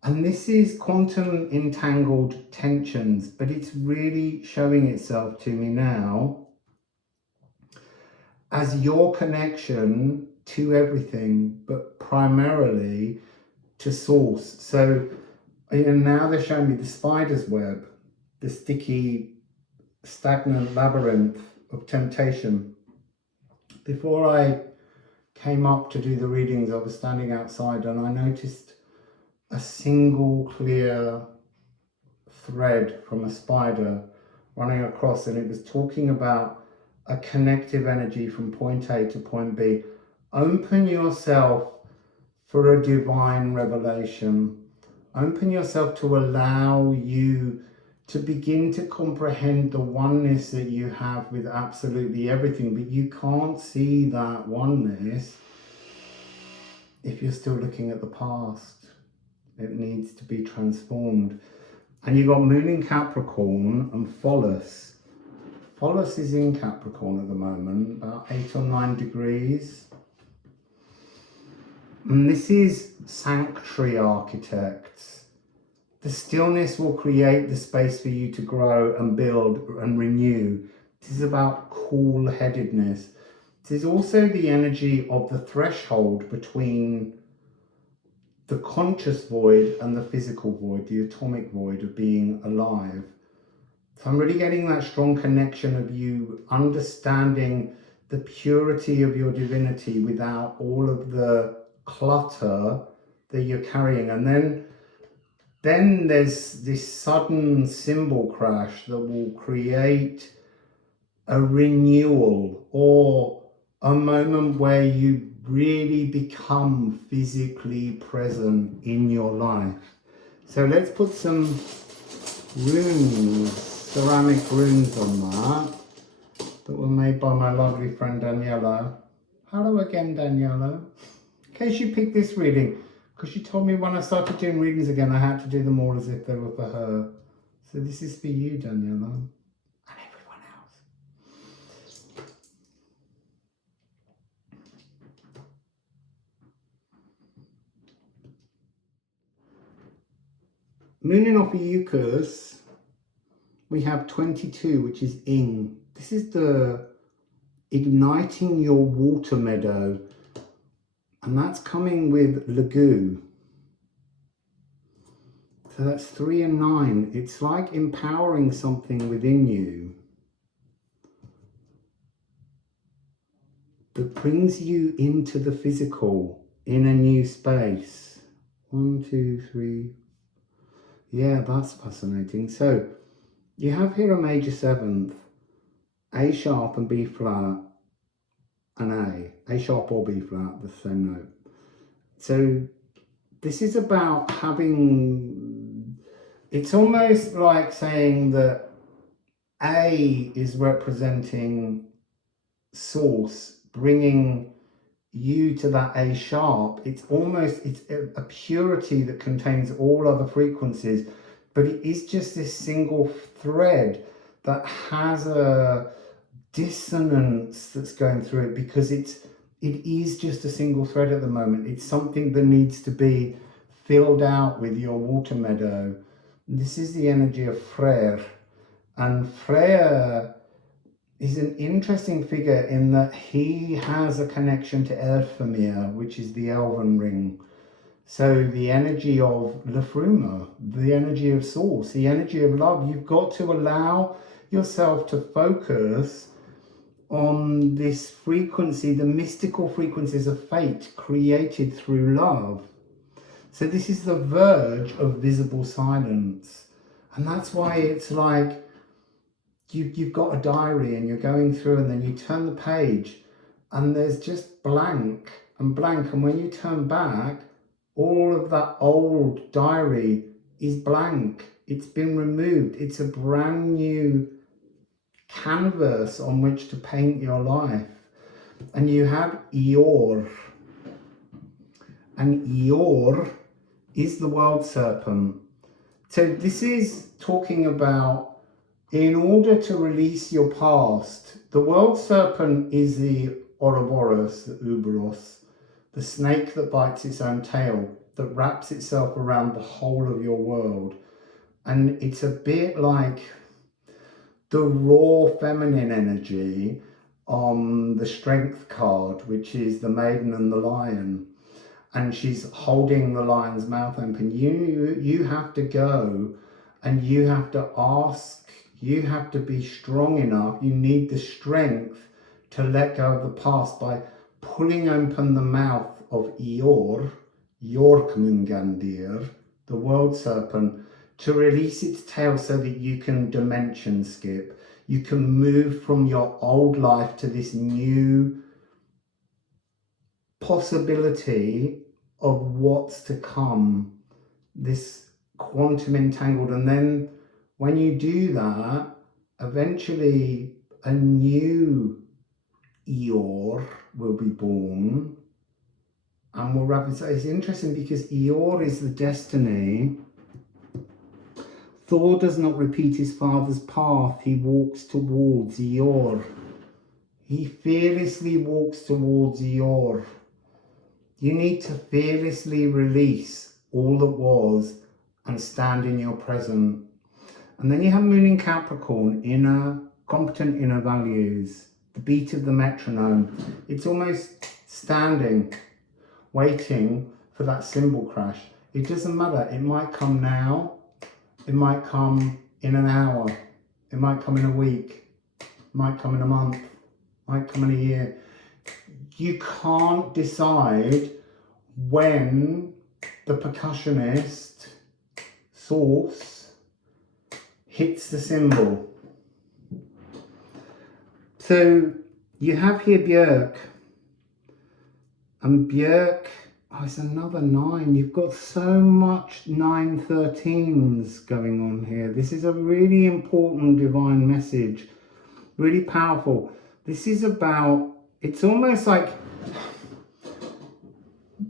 and this is quantum entangled tensions, but it's really showing itself to me now as your connection to everything, but primarily to source. So now they're showing me the spider's web, the sticky, stagnant labyrinth of temptation. Before I came up to do the readings, I was standing outside and I noticed a single clear thread from a spider running across, and it was talking about a connective energy from point A to point B. Open yourself for a divine revelation. Open yourself to allow you to begin to comprehend the oneness that you have with absolutely everything, but you can't see that oneness if you're still looking at the past. It needs to be transformed. And you've got Moon in Capricorn and Pholus. Pholus is in Capricorn at the moment, about 8 or 9 degrees. And this is sanctuary architects. The stillness will create the space for you to grow and build and renew. This is about cool-headedness. This is also the energy of the threshold between the conscious void and the physical void, the atomic void of being alive. So I'm really getting that strong connection of you understanding the purity of your divinity without all of the clutter that you're carrying. And then there's this sudden symbol crash that will create a renewal or a moment where you really become physically present in your life. So let's put some runes, ceramic runes on that were made by my lovely friend Daniela. Hello again, Daniela. In case you picked this reading, because she told me when I started doing readings again, I had to do them all as if they were for her. So this is for you, Daniela, and everyone else. Mooning off Euchus, we have 22, which is Ing. This is the igniting your water meadow, and that's coming with Lagu. So that's 3 and 9. It's like empowering something within you that brings you into the physical in a new space. 1, 2, 3. Yeah, that's fascinating. So you have here a major seventh, A sharp and B flat, and A sharp or B flat, the same note. So this is about having, it's almost like saying that A is representing source, bringing you to that A sharp. It's a purity that contains all other frequencies, but it is just this single thread that has a dissonance that's going through it, because it is just a single thread at the moment. It's something that needs to be filled out with your water meadow. This is the energy of Freyr, and Freyr is an interesting figure in that he has a connection to Erfamir, which is the Elven ring. So the energy of Liffruma, the energy of source, the energy of love. You've got to allow yourself to focus on this frequency, the mystical frequencies of fate created through love. So this is the verge of visible silence. And that's why it's like you've got a diary and you're going through, and then you turn the page and there's just blank and blank. And when you turn back, all of that old diary is blank. It's been removed. It's a brand new canvas on which to paint your life. And you have Eeyore, and Eeyore is the world serpent. So this is talking about, in order to release your past, the world serpent is the Ouroboros, the Uberos, the snake that bites its own tail, that wraps itself around the whole of your world. And it's a bit like the raw feminine energy on the strength card, which is the maiden and the lion, and she's holding the lion's mouth open. You have to go and you have to ask, you have to be strong enough. You need the strength to let go of the past by pulling open the mouth of Eeyore, Yorkmungandir, the world serpent, to release its tail so that you can dimension skip. You can move from your old life to this new possibility of what's to come, this quantum entangled. And then when you do that, eventually a new Eeyore will be born and will wrap it. So it's interesting because Eeyore is the destiny. Thor does not repeat his father's path. He walks towards Eeyore. He fearlessly walks towards Eeyore. You need to fearlessly release all that was and stand in your present. And then you have Moon in Capricorn, inner, competent inner values, the beat of the metronome. It's almost standing, waiting for that symbol crash. It doesn't matter. It might come now. It might come in an hour. It might come in a week. It might come in a month. It might come in a year. You can't decide when the percussionist source hits the symbol. So you have here Björk, and Björk, oh, it's another 9. You've got so much 913s going on here. This is a really important divine message, really powerful. This is about, it's almost like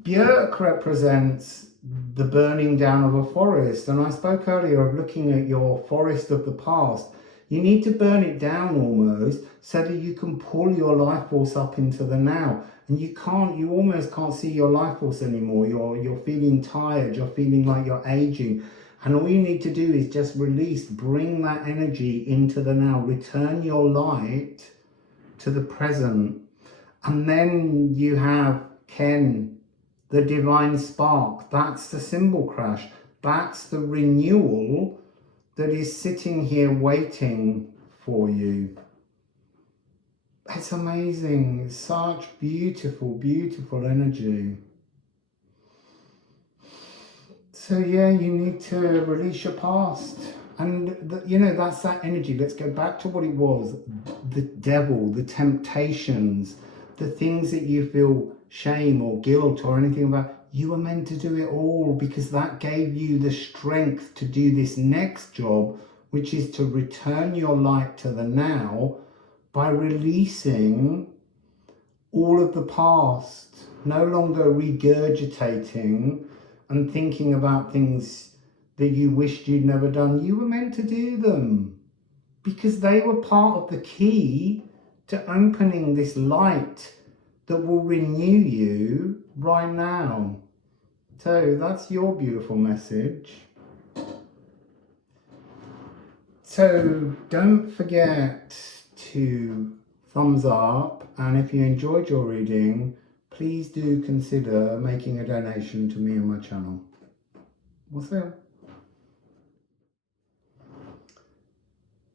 Björk represents the burning down of a forest. And I spoke earlier of looking at your forest of the past. You need to burn it down almost so that you can pull your life force up into the now. And you almost can't see your life force anymore. You're feeling tired, you're feeling like you're aging. And all you need to do is just release, bring that energy into the now, return your light to the present. And then you have Ken, the divine spark. That's the symbol crash. That's the renewal that is sitting here waiting for you. It's amazing. It's such beautiful, beautiful energy. So yeah, you need to release your past. And that's that energy. Let's go back to what it was. The devil, the temptations, the things that you feel shame or guilt or anything about. You were meant to do it all because that gave you the strength to do this next job, which is to return your light to the now by releasing all of the past, no longer regurgitating and thinking about things that you wished you'd never done. You were meant to do them because they were part of the key to opening this light that will renew you right now. So that's your beautiful message. So don't forget to thumbs up, and if you enjoyed your reading, please do consider making a donation to me and my channel. Wassail.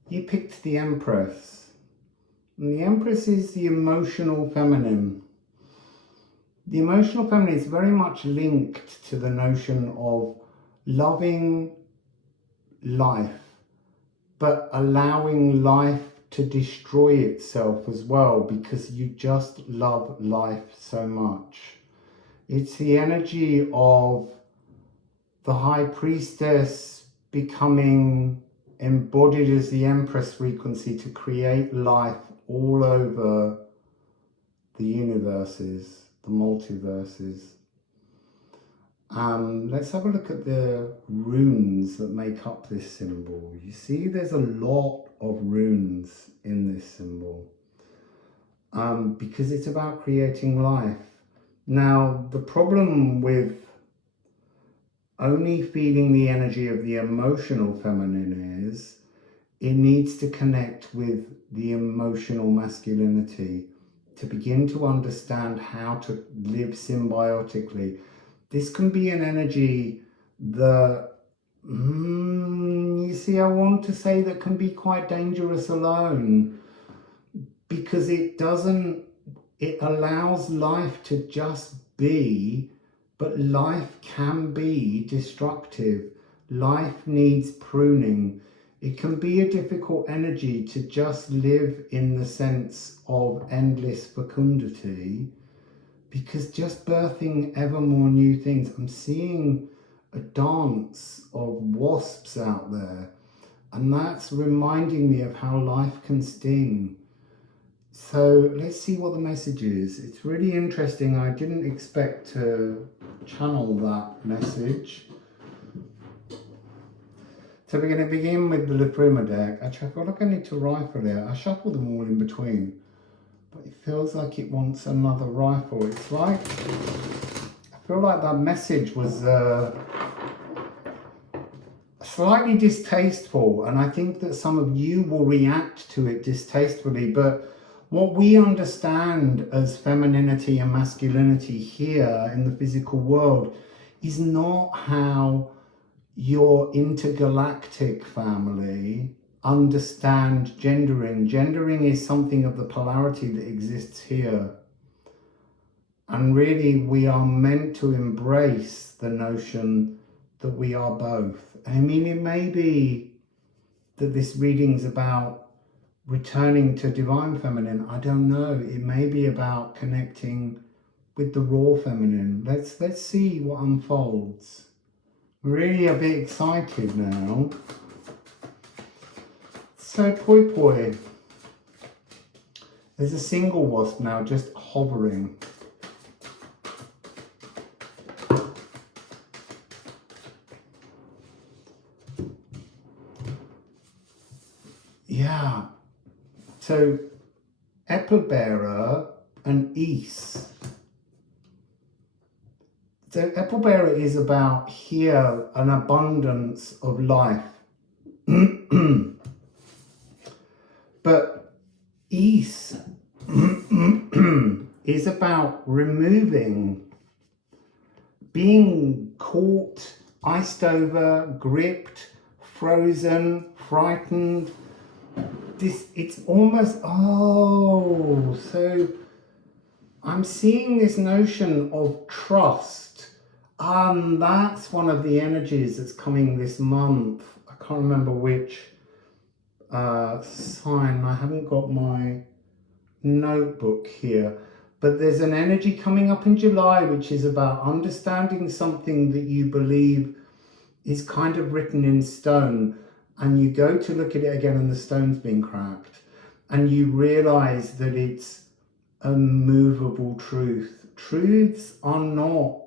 You picked the Empress, and the Empress is the emotional feminine. The emotional feminine is very much linked to the notion of loving life, but allowing life to destroy itself as well because you just love life so much. It's the energy of the High Priestess becoming embodied as the Empress frequency to create life all over the universes, the multiverses. Let's have a look at the runes that make up this symbol. You see there's a lot of runes in this symbol because it's about creating life. Now, the problem with only feeling the energy of the emotional feminine is it needs to connect with the emotional masculinity to begin to understand how to live symbiotically. This can be an energy that, you see, I want to say that can be quite dangerous alone because it allows life to just be, but life can be destructive. Life needs pruning. It can be a difficult energy to just live in the sense of endless fecundity, because just birthing ever more new things. I'm seeing a dance of wasps out there, and that's reminding me of how life can sting. So let's see what the message is. It's really interesting. I didn't expect to channel that message. So we're going to begin with the Liffruma deck. Actually, I feel like I need to rifle it. I shuffle them all in between, but it feels like it wants another rifle. It's like, I feel like that message was slightly distasteful, and I think that some of you will react to it distastefully, but what we understand as femininity and masculinity here in the physical world is not how your intergalactic family understand gendering. Gendering is something of the polarity that exists here. And really, we are meant to embrace the notion that we are both. I mean, it may be that this reading's about returning to divine feminine. I don't know. It may be about connecting with the raw feminine. Let's see what unfolds. I'm really a bit excited now. So poi poi. There's a single wasp now just hovering. Yeah. So apple bearer and East. So apple bearer is about here an abundance of life. But East is about removing, being caught, iced over, gripped, frozen, frightened. It's almost, oh, so I'm seeing this notion of trust. That's one of the energies that's coming this month. I can't remember which sign. I haven't got my notebook here. But there's an energy coming up in July which is about understanding something that you believe is kind of written in stone. And you go to look at it again and the stone's been cracked. And you realize that it's a movable truth. Truths are not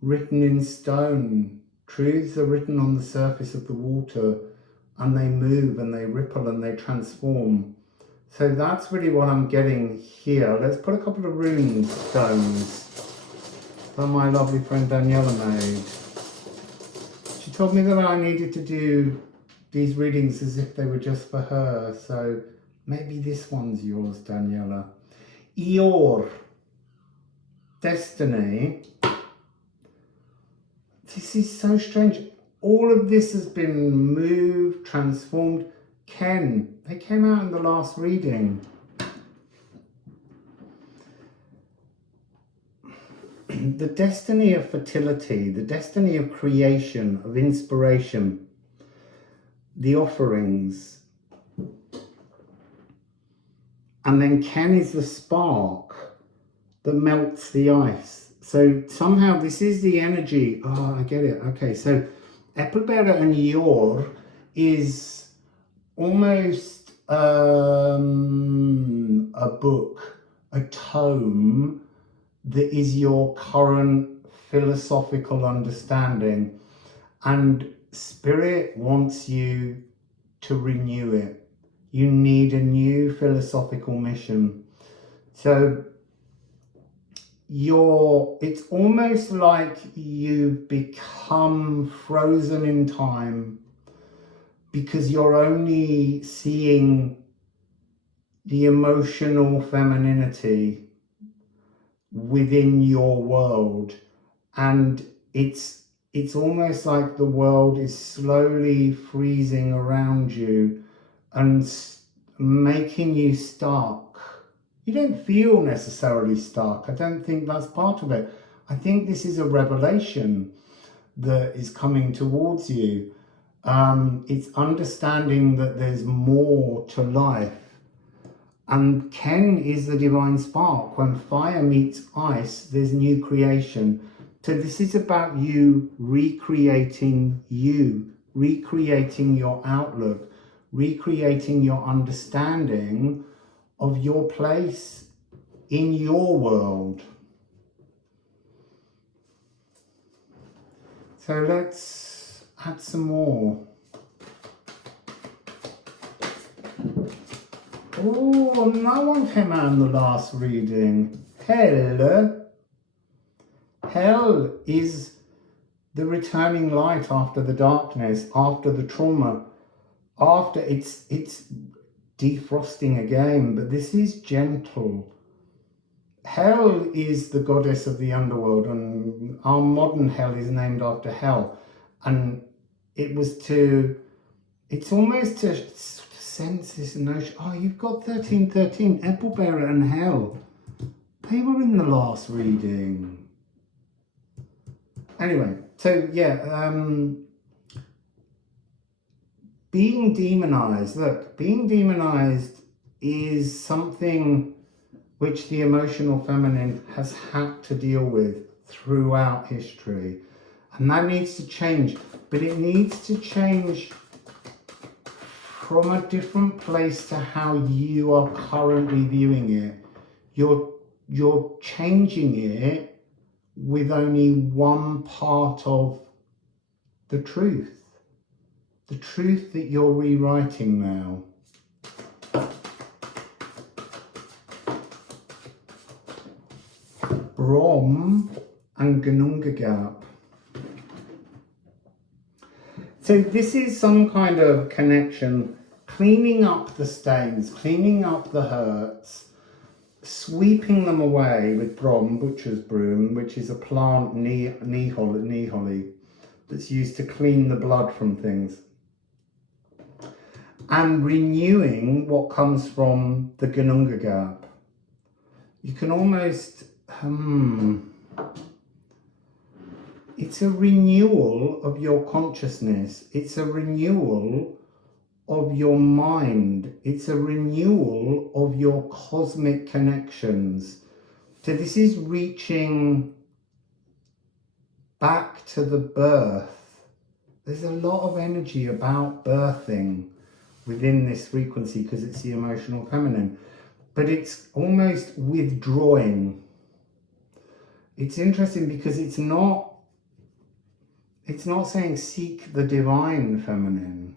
written in stone. Truths are written on the surface of the water, and they move and they ripple and they transform. So that's really what I'm getting here. Let's put a couple of rune stones that my lovely friend Daniela made. She told me that I needed to do these readings as if they were just for her. So maybe this one's yours, Daniela. Eeyore. Destiny. This is so strange. All of this has been moved, transformed. Ken, they came out in the last reading. The destiny of fertility, the destiny of creation, of inspiration, the offerings. And then Ken is the spark that melts the ice. So somehow this is the energy. Oh, I get it. Okay, so Applebearer and Yor is almost a book, a tome that is your current philosophical understanding, and Spirit wants you to renew it. You need a new philosophical mission. So it's almost like you've become frozen in time because you're only seeing the emotional femininity within your world, and it's almost like the world is slowly freezing around you and making you stuck. You don't feel necessarily stuck. I don't think that's part of it. I think this is a revelation that is coming towards you. It's understanding that there's more to life. And Ken is the divine spark. When fire meets ice, there's new creation. So this is about you, recreating your outlook, recreating your understanding of your place in your world. So let's add some more. Oh, no one came out in the last reading. Hell. Hell is the returning light after the darkness, after the trauma, after it's defrosting again, but this is gentle. Hell is the goddess of the underworld, and our modern hell is named after Hel. And it's almost to sense this notion, oh, you've got 1313, Applebearer and Hell. They were in the last reading. Anyway, so yeah, being demonized. Look, being demonized is something which the emotional feminine has had to deal with throughout history. And that needs to change. But it needs to change from a different place to how you are currently viewing it. You're changing it with only one part of the truth that you're rewriting now. Brahm and Gunungagap. So this is some kind of connection, cleaning up the stains, cleaning up the hurts, sweeping them away with Brahm, butcher's broom, which is a plant knee holly, that's used to clean the blood from things, and renewing what comes from the Gunungagap. You can almost, it's a renewal of your consciousness. It's a renewal of your mind. It's a renewal of your cosmic connections. So this is reaching back to the birth. There's a lot of energy about birthing within this frequency because it's the emotional feminine, but it's almost withdrawing. It's interesting because it's not saying seek the divine feminine.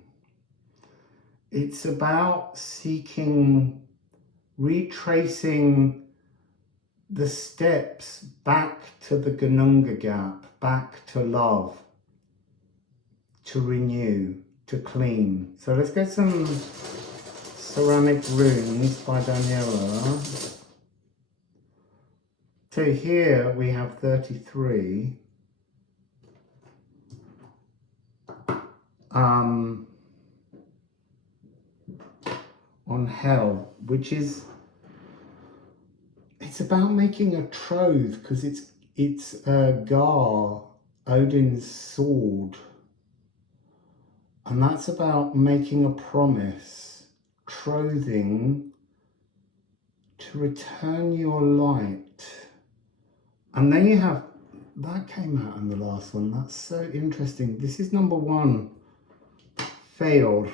It's about seeking, retracing the steps back to the Gunungagap, back to love, to renew, to clean. So let's get some Ceramic Runes by Daniela. So here we have 33. On Hell, which is, it's about making a troth, because it's Gar, Odin's sword, and that's about making a promise, trothing to return your light. And then you have, that came out in the last one, that's so interesting. This is number 1, Failed.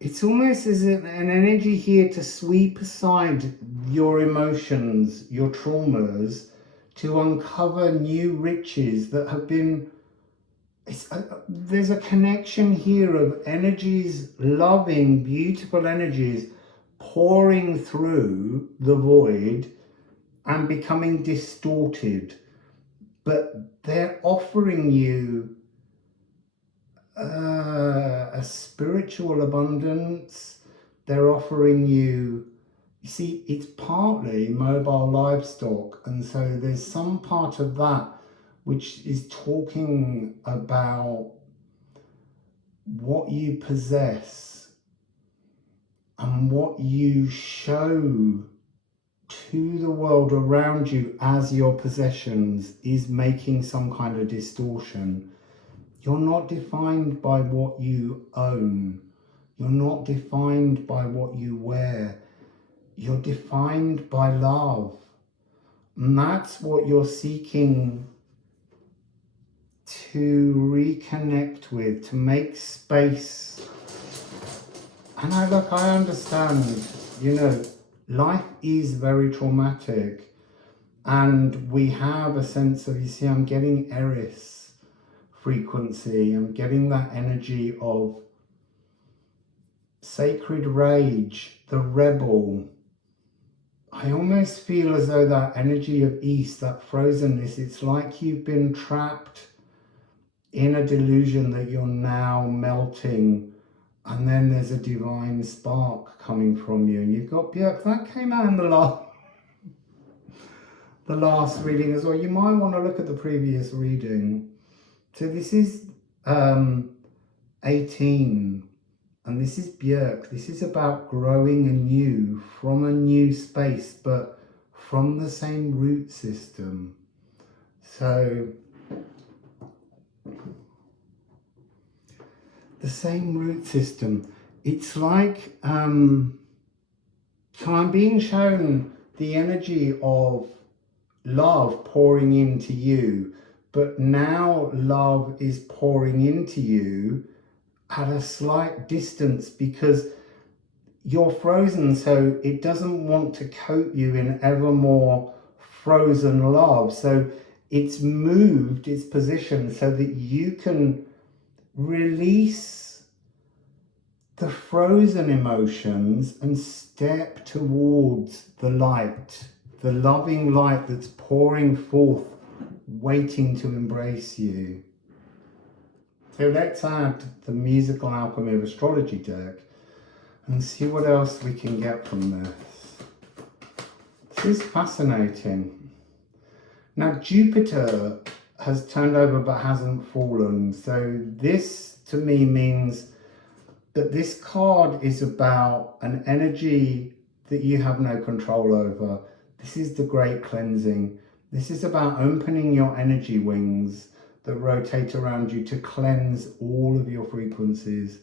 It's almost as an energy here to sweep aside your emotions, your traumas, to uncover new riches that have been, there's a connection here of energies, loving, beautiful energies, pouring through the void and becoming distorted. But they're offering you a spiritual abundance. They're offering you, you see, it's partly mobile livestock, and so there's some part of that which is talking about what you possess and what you show to the world around you as your possessions is making some kind of distortion. You're not defined by what you own. You're not defined by what you wear. You're defined by love. And that's what you're seeking to reconnect with, to make space. And I understand, you know, life is very traumatic. And we have a sense of, you see, I'm getting Eris frequency. I'm getting that energy of sacred rage, the rebel. I almost feel as though that energy of East, that frozenness, it's like you've been trapped in a delusion that you're now melting, and then there's a divine spark coming from you, and you've got Björk. That came out in the last reading as well. You might want to look at the previous reading. So this is 18, and this is Björk. This is about growing anew from a new space, but from the same root system. So the same root system. It's like so I'm being shown the energy of love pouring into you, but now love is pouring into you at a slight distance because you're frozen, so it doesn't want to coat you in ever more frozen love. So it's moved its position so that you can release the frozen emotions and step towards the light, the loving light that's pouring forth, waiting to embrace you. So let's add the musical alchemy of astrology deck and see what else we can get from this. This is fascinating. Now Jupiter has turned over but hasn't fallen. So this to me means that this card is about an energy that you have no control over. This is the great cleansing. This is about opening your energy wings that rotate around you to cleanse all of your frequencies,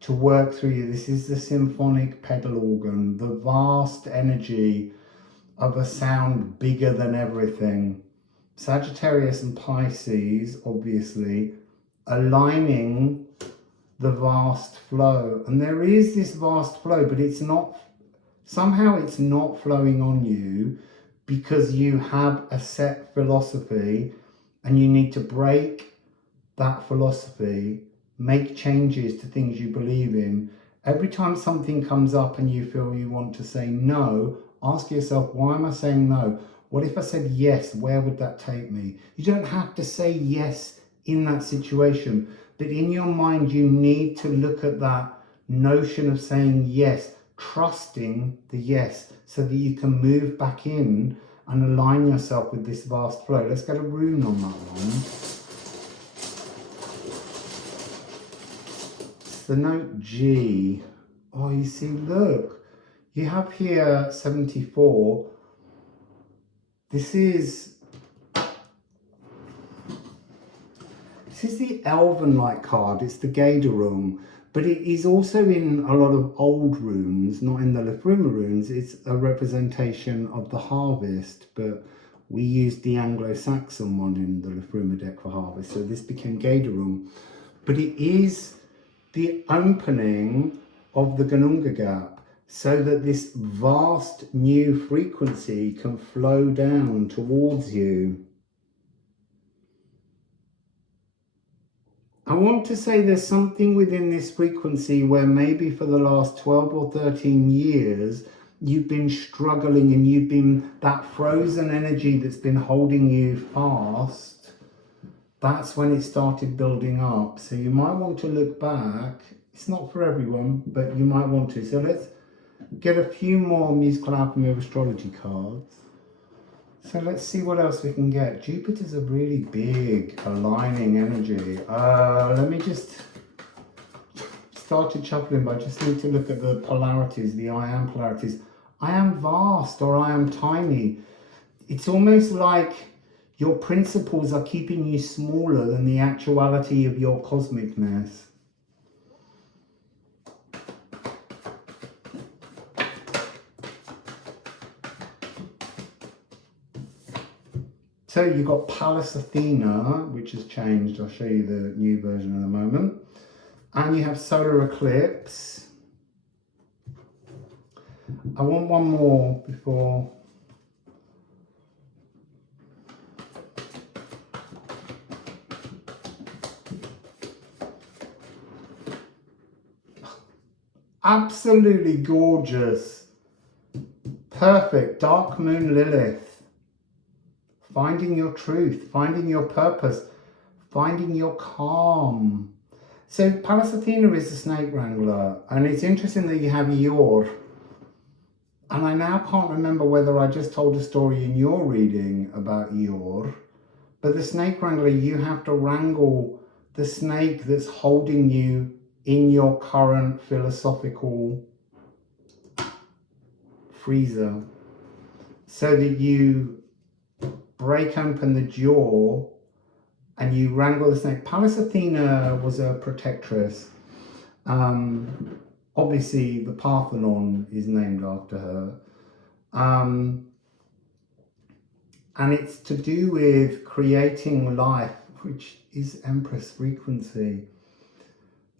to work through you. This is the symphonic pedal organ, the vast energy of a sound bigger than everything. Sagittarius and Pisces, obviously, aligning the vast flow. And there is this vast flow, but it's not, somehow it's not flowing on you because you have a set philosophy and you need to break that philosophy, make changes to things you believe in. Every time something comes up and you feel you want to say no, ask yourself, why am I saying no? What if I said yes? Where would that take me? You don't have to say yes in that situation, but in your mind, you need to look at that notion of saying yes, trusting the yes, so that you can move back in and align yourself with this vast flow. Let's get a rune on that one. It's the note G. Oh, you see, look, you have here 74. This is the Elven-like card. It's the Gaiderung, but it is also in a lot of old runes, not in the Liffruma runes. It's a representation of the harvest, but we used the Anglo-Saxon one in the Liffruma deck for harvest, so this became Gaiderung. But it is the opening of the Gununga gap, so that this vast new frequency can flow down towards you. I want to say there's something within this frequency where maybe for the last 12 or 13 years, you've been struggling and you've been that frozen energy that's been holding you fast. That's when it started building up. So you might want to look back. It's not for everyone, but you might want to. So let's get a few more musical alchemy of astrology cards. So let's see what else we can get. Jupiter's a really big aligning energy. Let me just started shuffling, but I just need to look at the polarities, the I am polarities. I am vast or I am tiny. It's almost like your principles are keeping you smaller than the actuality of your cosmicness. So you've got Pallas Athena, which has changed. I'll show you the new version in a moment. And you have solar eclipse. I want one more before. Absolutely gorgeous. Perfect. Dark Moon Lilith. Finding your truth, finding your purpose, finding your calm. So Pallas Athena is the snake wrangler, and it's interesting that you have Eeyore. And I now can't remember whether I just told a story in your reading about Eeyore, but the snake wrangler, you have to wrangle the snake that's holding you in your current philosophical freezer, so that you break open the jaw and you wrangle the snake. Pallas Athena was a protectress. Obviously, the Parthenon is named after her. And it's to do with creating life, which is Empress frequency.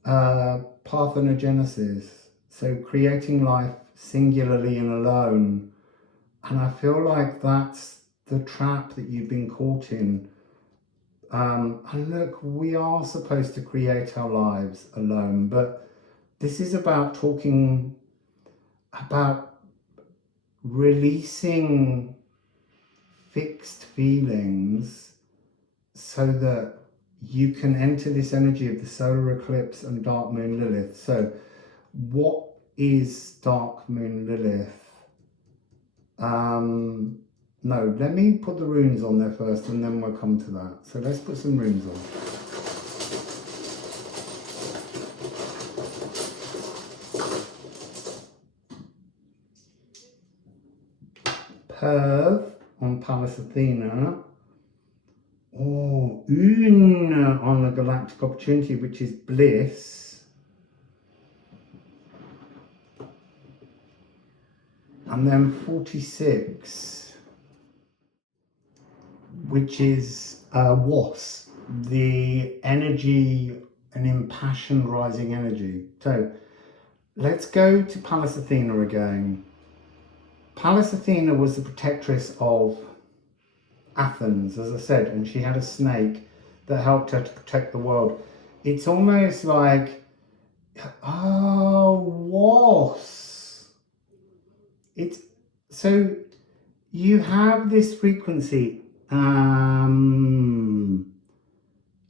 Parthenogenesis. So creating life singularly and alone. And I feel like that's the trap that you've been caught in. And look, we are supposed to create our lives alone, but this is about talking about releasing fixed feelings so that you can enter this energy of the solar eclipse and dark moon Lilith. So what is dark moon Lilith? No, let me put the runes on there first and then we'll come to that. So let's put some runes on. Perth on Pallas Athena. Oh, Une on the Galactic Opportunity, which is bliss. And then 46, which is Was, the energy, an impassioned rising energy. So let's go to Pallas Athena again. Pallas Athena was the protectress of Athens, as I said, and she had a snake that helped her to protect the world. It's almost like, oh, Was. It's so you have this frequency.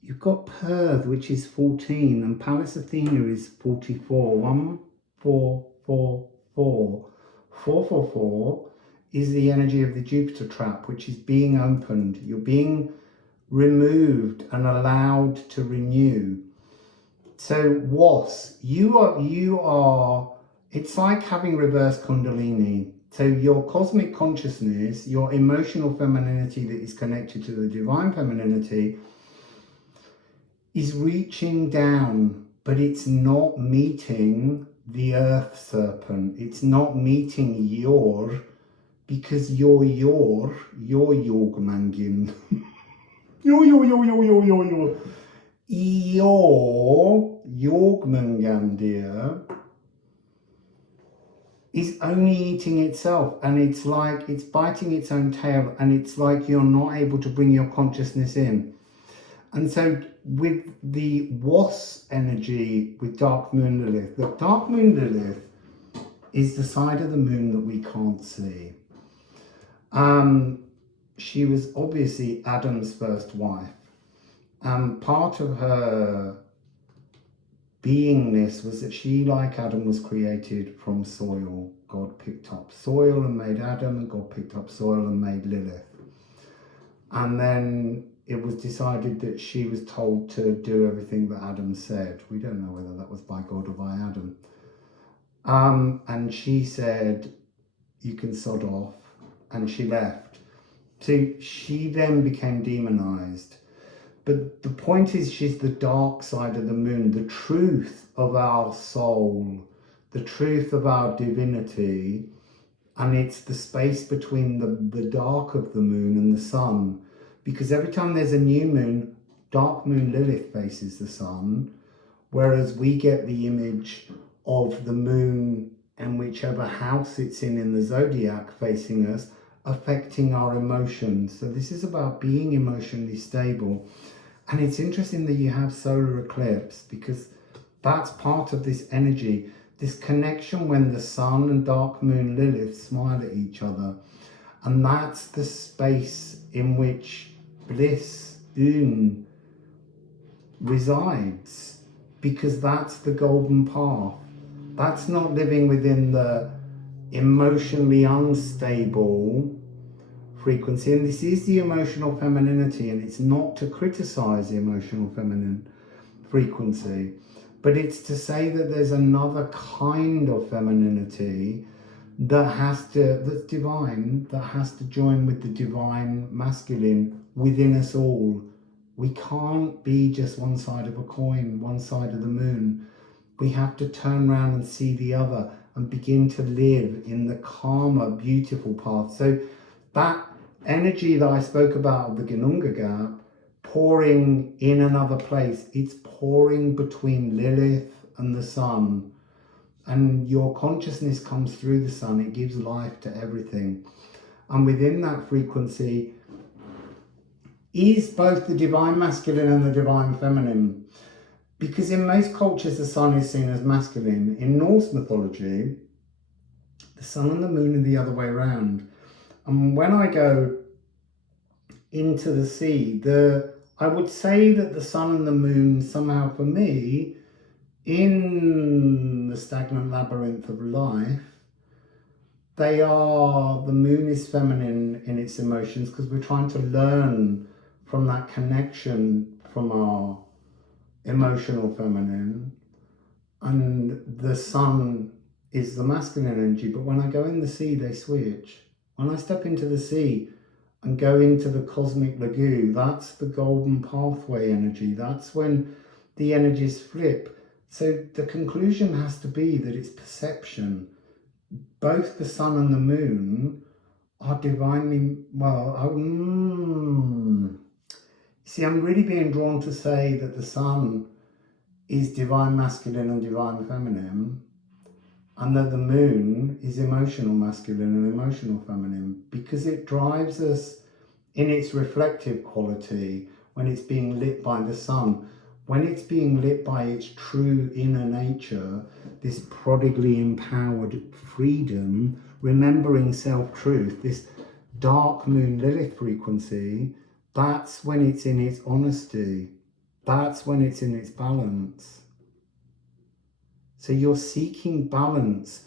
You've got Perth, which is 14, and Pallas Athena is 44. 1, 4, 4, 4. 444 is the energy of the Jupiter trap, which is being opened. You're being removed and allowed to renew. So Was, you are, it's like having reverse Kundalini. So your cosmic consciousness, your emotional femininity that is connected to the divine femininity is reaching down, but it's not meeting the earth serpent. It's not meeting your, because you're Yorgmangin. Your Yorgmangandir is only eating itself, and it's like it's biting its own tail, and it's like you're not able to bring your consciousness in. And so with the Was energy, with dark moon Lilith, the dark moon Lilith is the side of the moon that we can't see. She was obviously Adam's first wife, and part of her beingness was that she, like Adam, was created from soil. God picked up soil and made Adam, and God picked up soil and made Lilith. And then it was decided that she was told to do everything that Adam said. We don't know whether that was by God or by Adam. And she said, you can sod off, and she left. So she then became demonized. But the point is, she's the dark side of the moon, the truth of our soul, the truth of our divinity, and it's the space between the dark of the moon and the sun. Because every time there's a new moon, dark moon Lilith faces the sun, whereas we get the image of the moon and whichever house it's in the zodiac facing us, affecting our emotions. So this is about being emotionally stable. And it's interesting that you have solar eclipse, because that's part of this energy, this connection when the sun and dark moon Lilith smile at each other. And that's the space in which bliss, Une, resides, because that's the golden path. That's not living within the emotionally unstable frequency. And this is the emotional femininity, and it's not to criticize the emotional feminine frequency, but it's to say that there's another kind of femininity that's divine, that has to join with the divine masculine within us all. We can't be just one side of a coin, one side of the moon. We have to turn around and see the other and begin to live in the calmer, beautiful path. So that energy that I spoke about of the Ginunga gap, pouring in another place, it's pouring between Lilith and the sun. And your consciousness comes through the sun. It gives life to everything. And within that frequency is both the divine masculine and the divine feminine. Because in most cultures, the sun is seen as masculine. In Norse mythology, the sun and the moon are the other way around. And when I go into the sea, I would say that the sun and the moon somehow, for me, in the stagnant labyrinth of life, the moon is feminine in its emotions, because we're trying to learn from that connection from our emotional feminine, and the sun is the masculine energy. But when I go in the sea, they switch. When I step into the sea and go into the cosmic lagoon, that's the golden pathway energy. That's when the energies flip. So the conclusion has to be that it's perception. Both the sun and the moon are divinely, See, I'm really being drawn to say that the sun is divine masculine and divine feminine, and that the moon is emotional masculine and emotional feminine, because it drives us in its reflective quality when it's being lit by the sun. When it's being lit by its true inner nature, this prodigally empowered freedom, remembering self-truth, this dark moon Lilith frequency, that's when it's in its honesty. That's when it's in its balance. So you're seeking balance,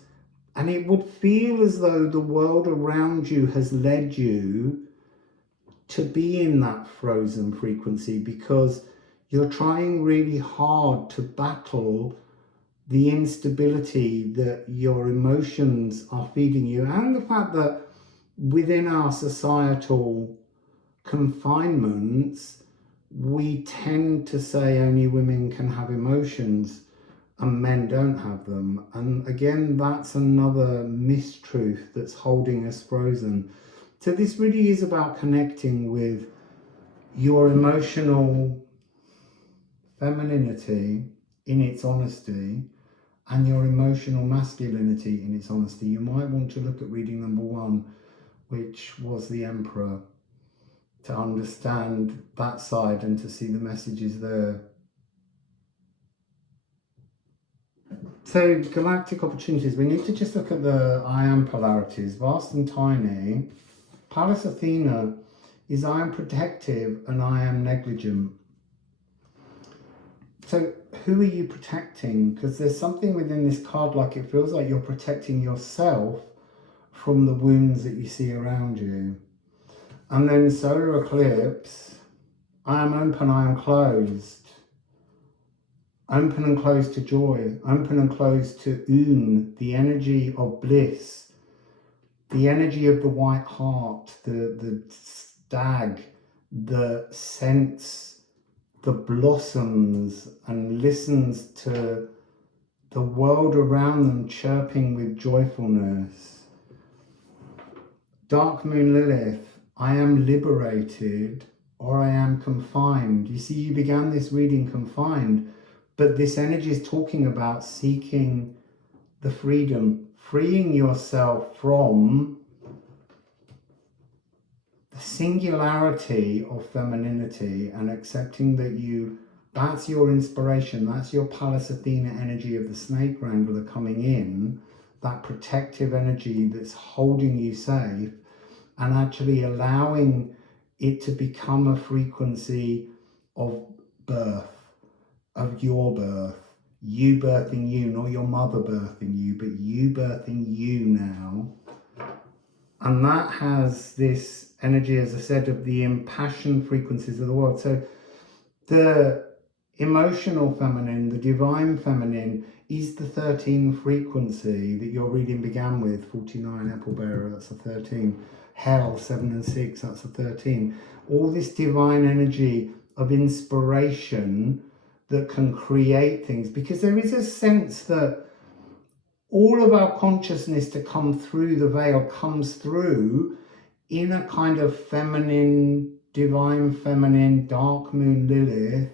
and it would feel as though the world around you has led you to be in that frozen frequency, because you're trying really hard to battle the instability that your emotions are feeding you, and the fact that within our societal confinements, we tend to say only women can have emotions and men don't have them. And again, that's another mistruth that's holding us frozen. So this really is about connecting with your emotional femininity in its honesty and your emotional masculinity in its honesty. You might want to look at reading number 1, which was the Emperor, to understand that side and to see the messages there. So galactic opportunities, we need to just look at the I am polarities, vast and tiny. Pallas Athena is I am protective and I am negligent. So who are you protecting? Because there's something within this card, like it feels like you're protecting yourself from the wounds that you see around you. And then solar eclipse, I am open, I am closed. Open and closed to joy, open and closed to Un, the energy of bliss, the energy of the white heart, the stag, the sense, the blossoms, and listens to the world around them chirping with joyfulness. Dark moon Lilith, I am liberated or I am confined. You see, you began this reading confined, but this energy is talking about seeking the freedom, freeing yourself from the singularity of femininity and accepting that that's your inspiration, that's your Pallas Athena energy of the snake wrangler coming in, that protective energy that's holding you safe, and actually allowing it to become a frequency of birth, of your birth. You birthing you, not your mother birthing you, but you birthing you now. And that has this energy, as I said, of the impassioned frequencies of the world. So the emotional feminine, the divine feminine, is the 13 frequency that your reading began with. 49, apple bearer, that's a 13. Hell, 7 and 6, that's a 13. All this divine energy of inspiration that can create things, because there is a sense that all of our consciousness to come through the veil comes through in a kind of feminine, divine feminine, dark moon Lilith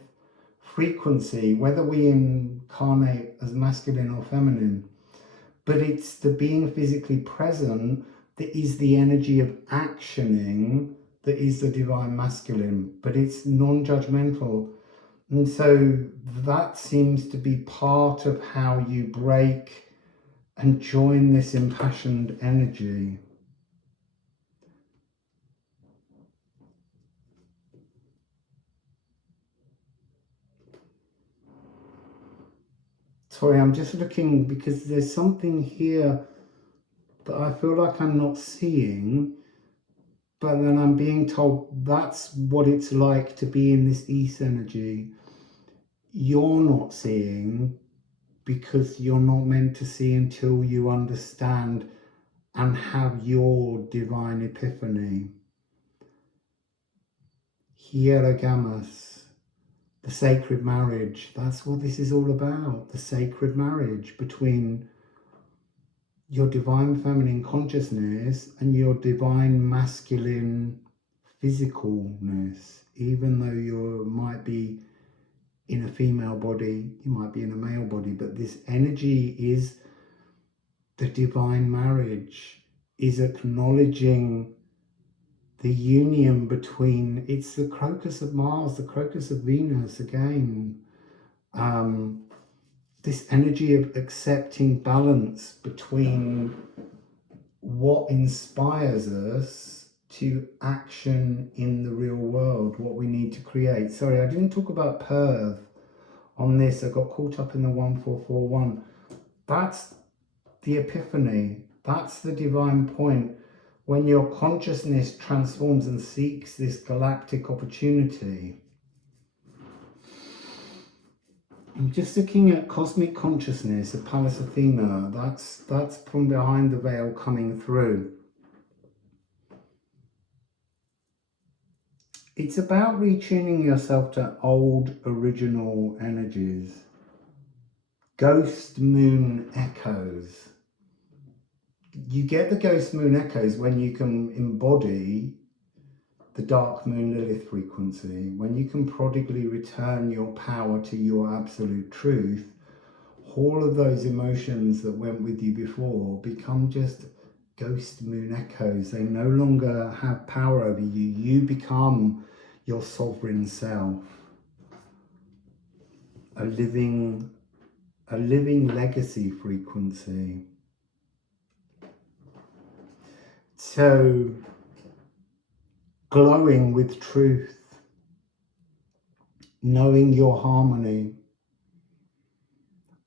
frequency, whether we incarnate as masculine or feminine. But it's the being physically present that is the energy of actioning, that is the divine masculine, but it's non-judgmental. And so that seems to be part of how you break and join this impassioned energy. Sorry, I'm just looking because there's something here that I feel like I'm not seeing, but then I'm being told that's what it's like to be in this East energy. You're not seeing because you're not meant to see until you understand and have your divine epiphany. Hierogamus, the sacred marriage, that's what this is all about. The sacred marriage between your divine feminine consciousness and your divine masculine physicalness. Even though you might be in a female body, you might be in a male body, but this energy is the divine marriage, is acknowledging the union between, it's the crocus of Mars, the crocus of Venus again. This energy of accepting balance between what inspires us to action in the real world, what we need to create. Sorry, I didn't talk about Perth on this. I got caught up in the 1441. That's the epiphany. That's the divine point. When your consciousness transforms and seeks this galactic opportunity. I'm just looking at cosmic consciousness, of Pallas Athena. That's from behind the veil coming through. It's about retuning yourself to old original energies. Ghost moon echoes. You get the ghost moon echoes when you can embody the dark moon Lilith frequency, when you can prodigally return your power to your absolute truth. All of those emotions that went with you before become just ghost moon echoes. They no longer have power over you. You become your sovereign self, a living legacy frequency. So, glowing with truth, knowing your harmony,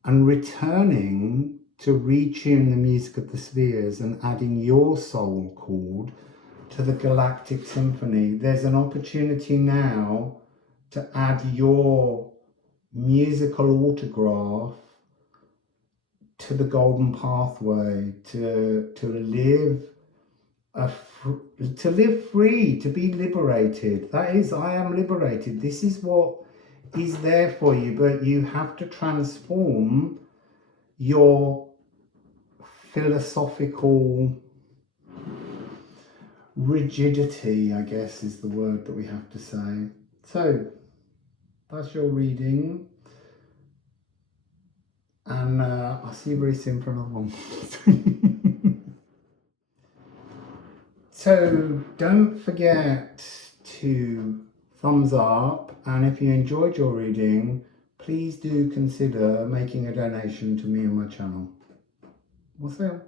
and returning to retune the music of the spheres and adding your soul chord to the galactic symphony. There's an opportunity now to add your musical autograph to the golden pathway, to live free, to be liberated. That is, I am liberated. This is what is there for you, but you have to transform your philosophical rigidity, I guess is the word that we have to say. So that's your reading, and I'll see you very soon for another one. So don't forget to thumbs up, and if you enjoyed your reading, please do consider making a donation to me and my channel. Wassail.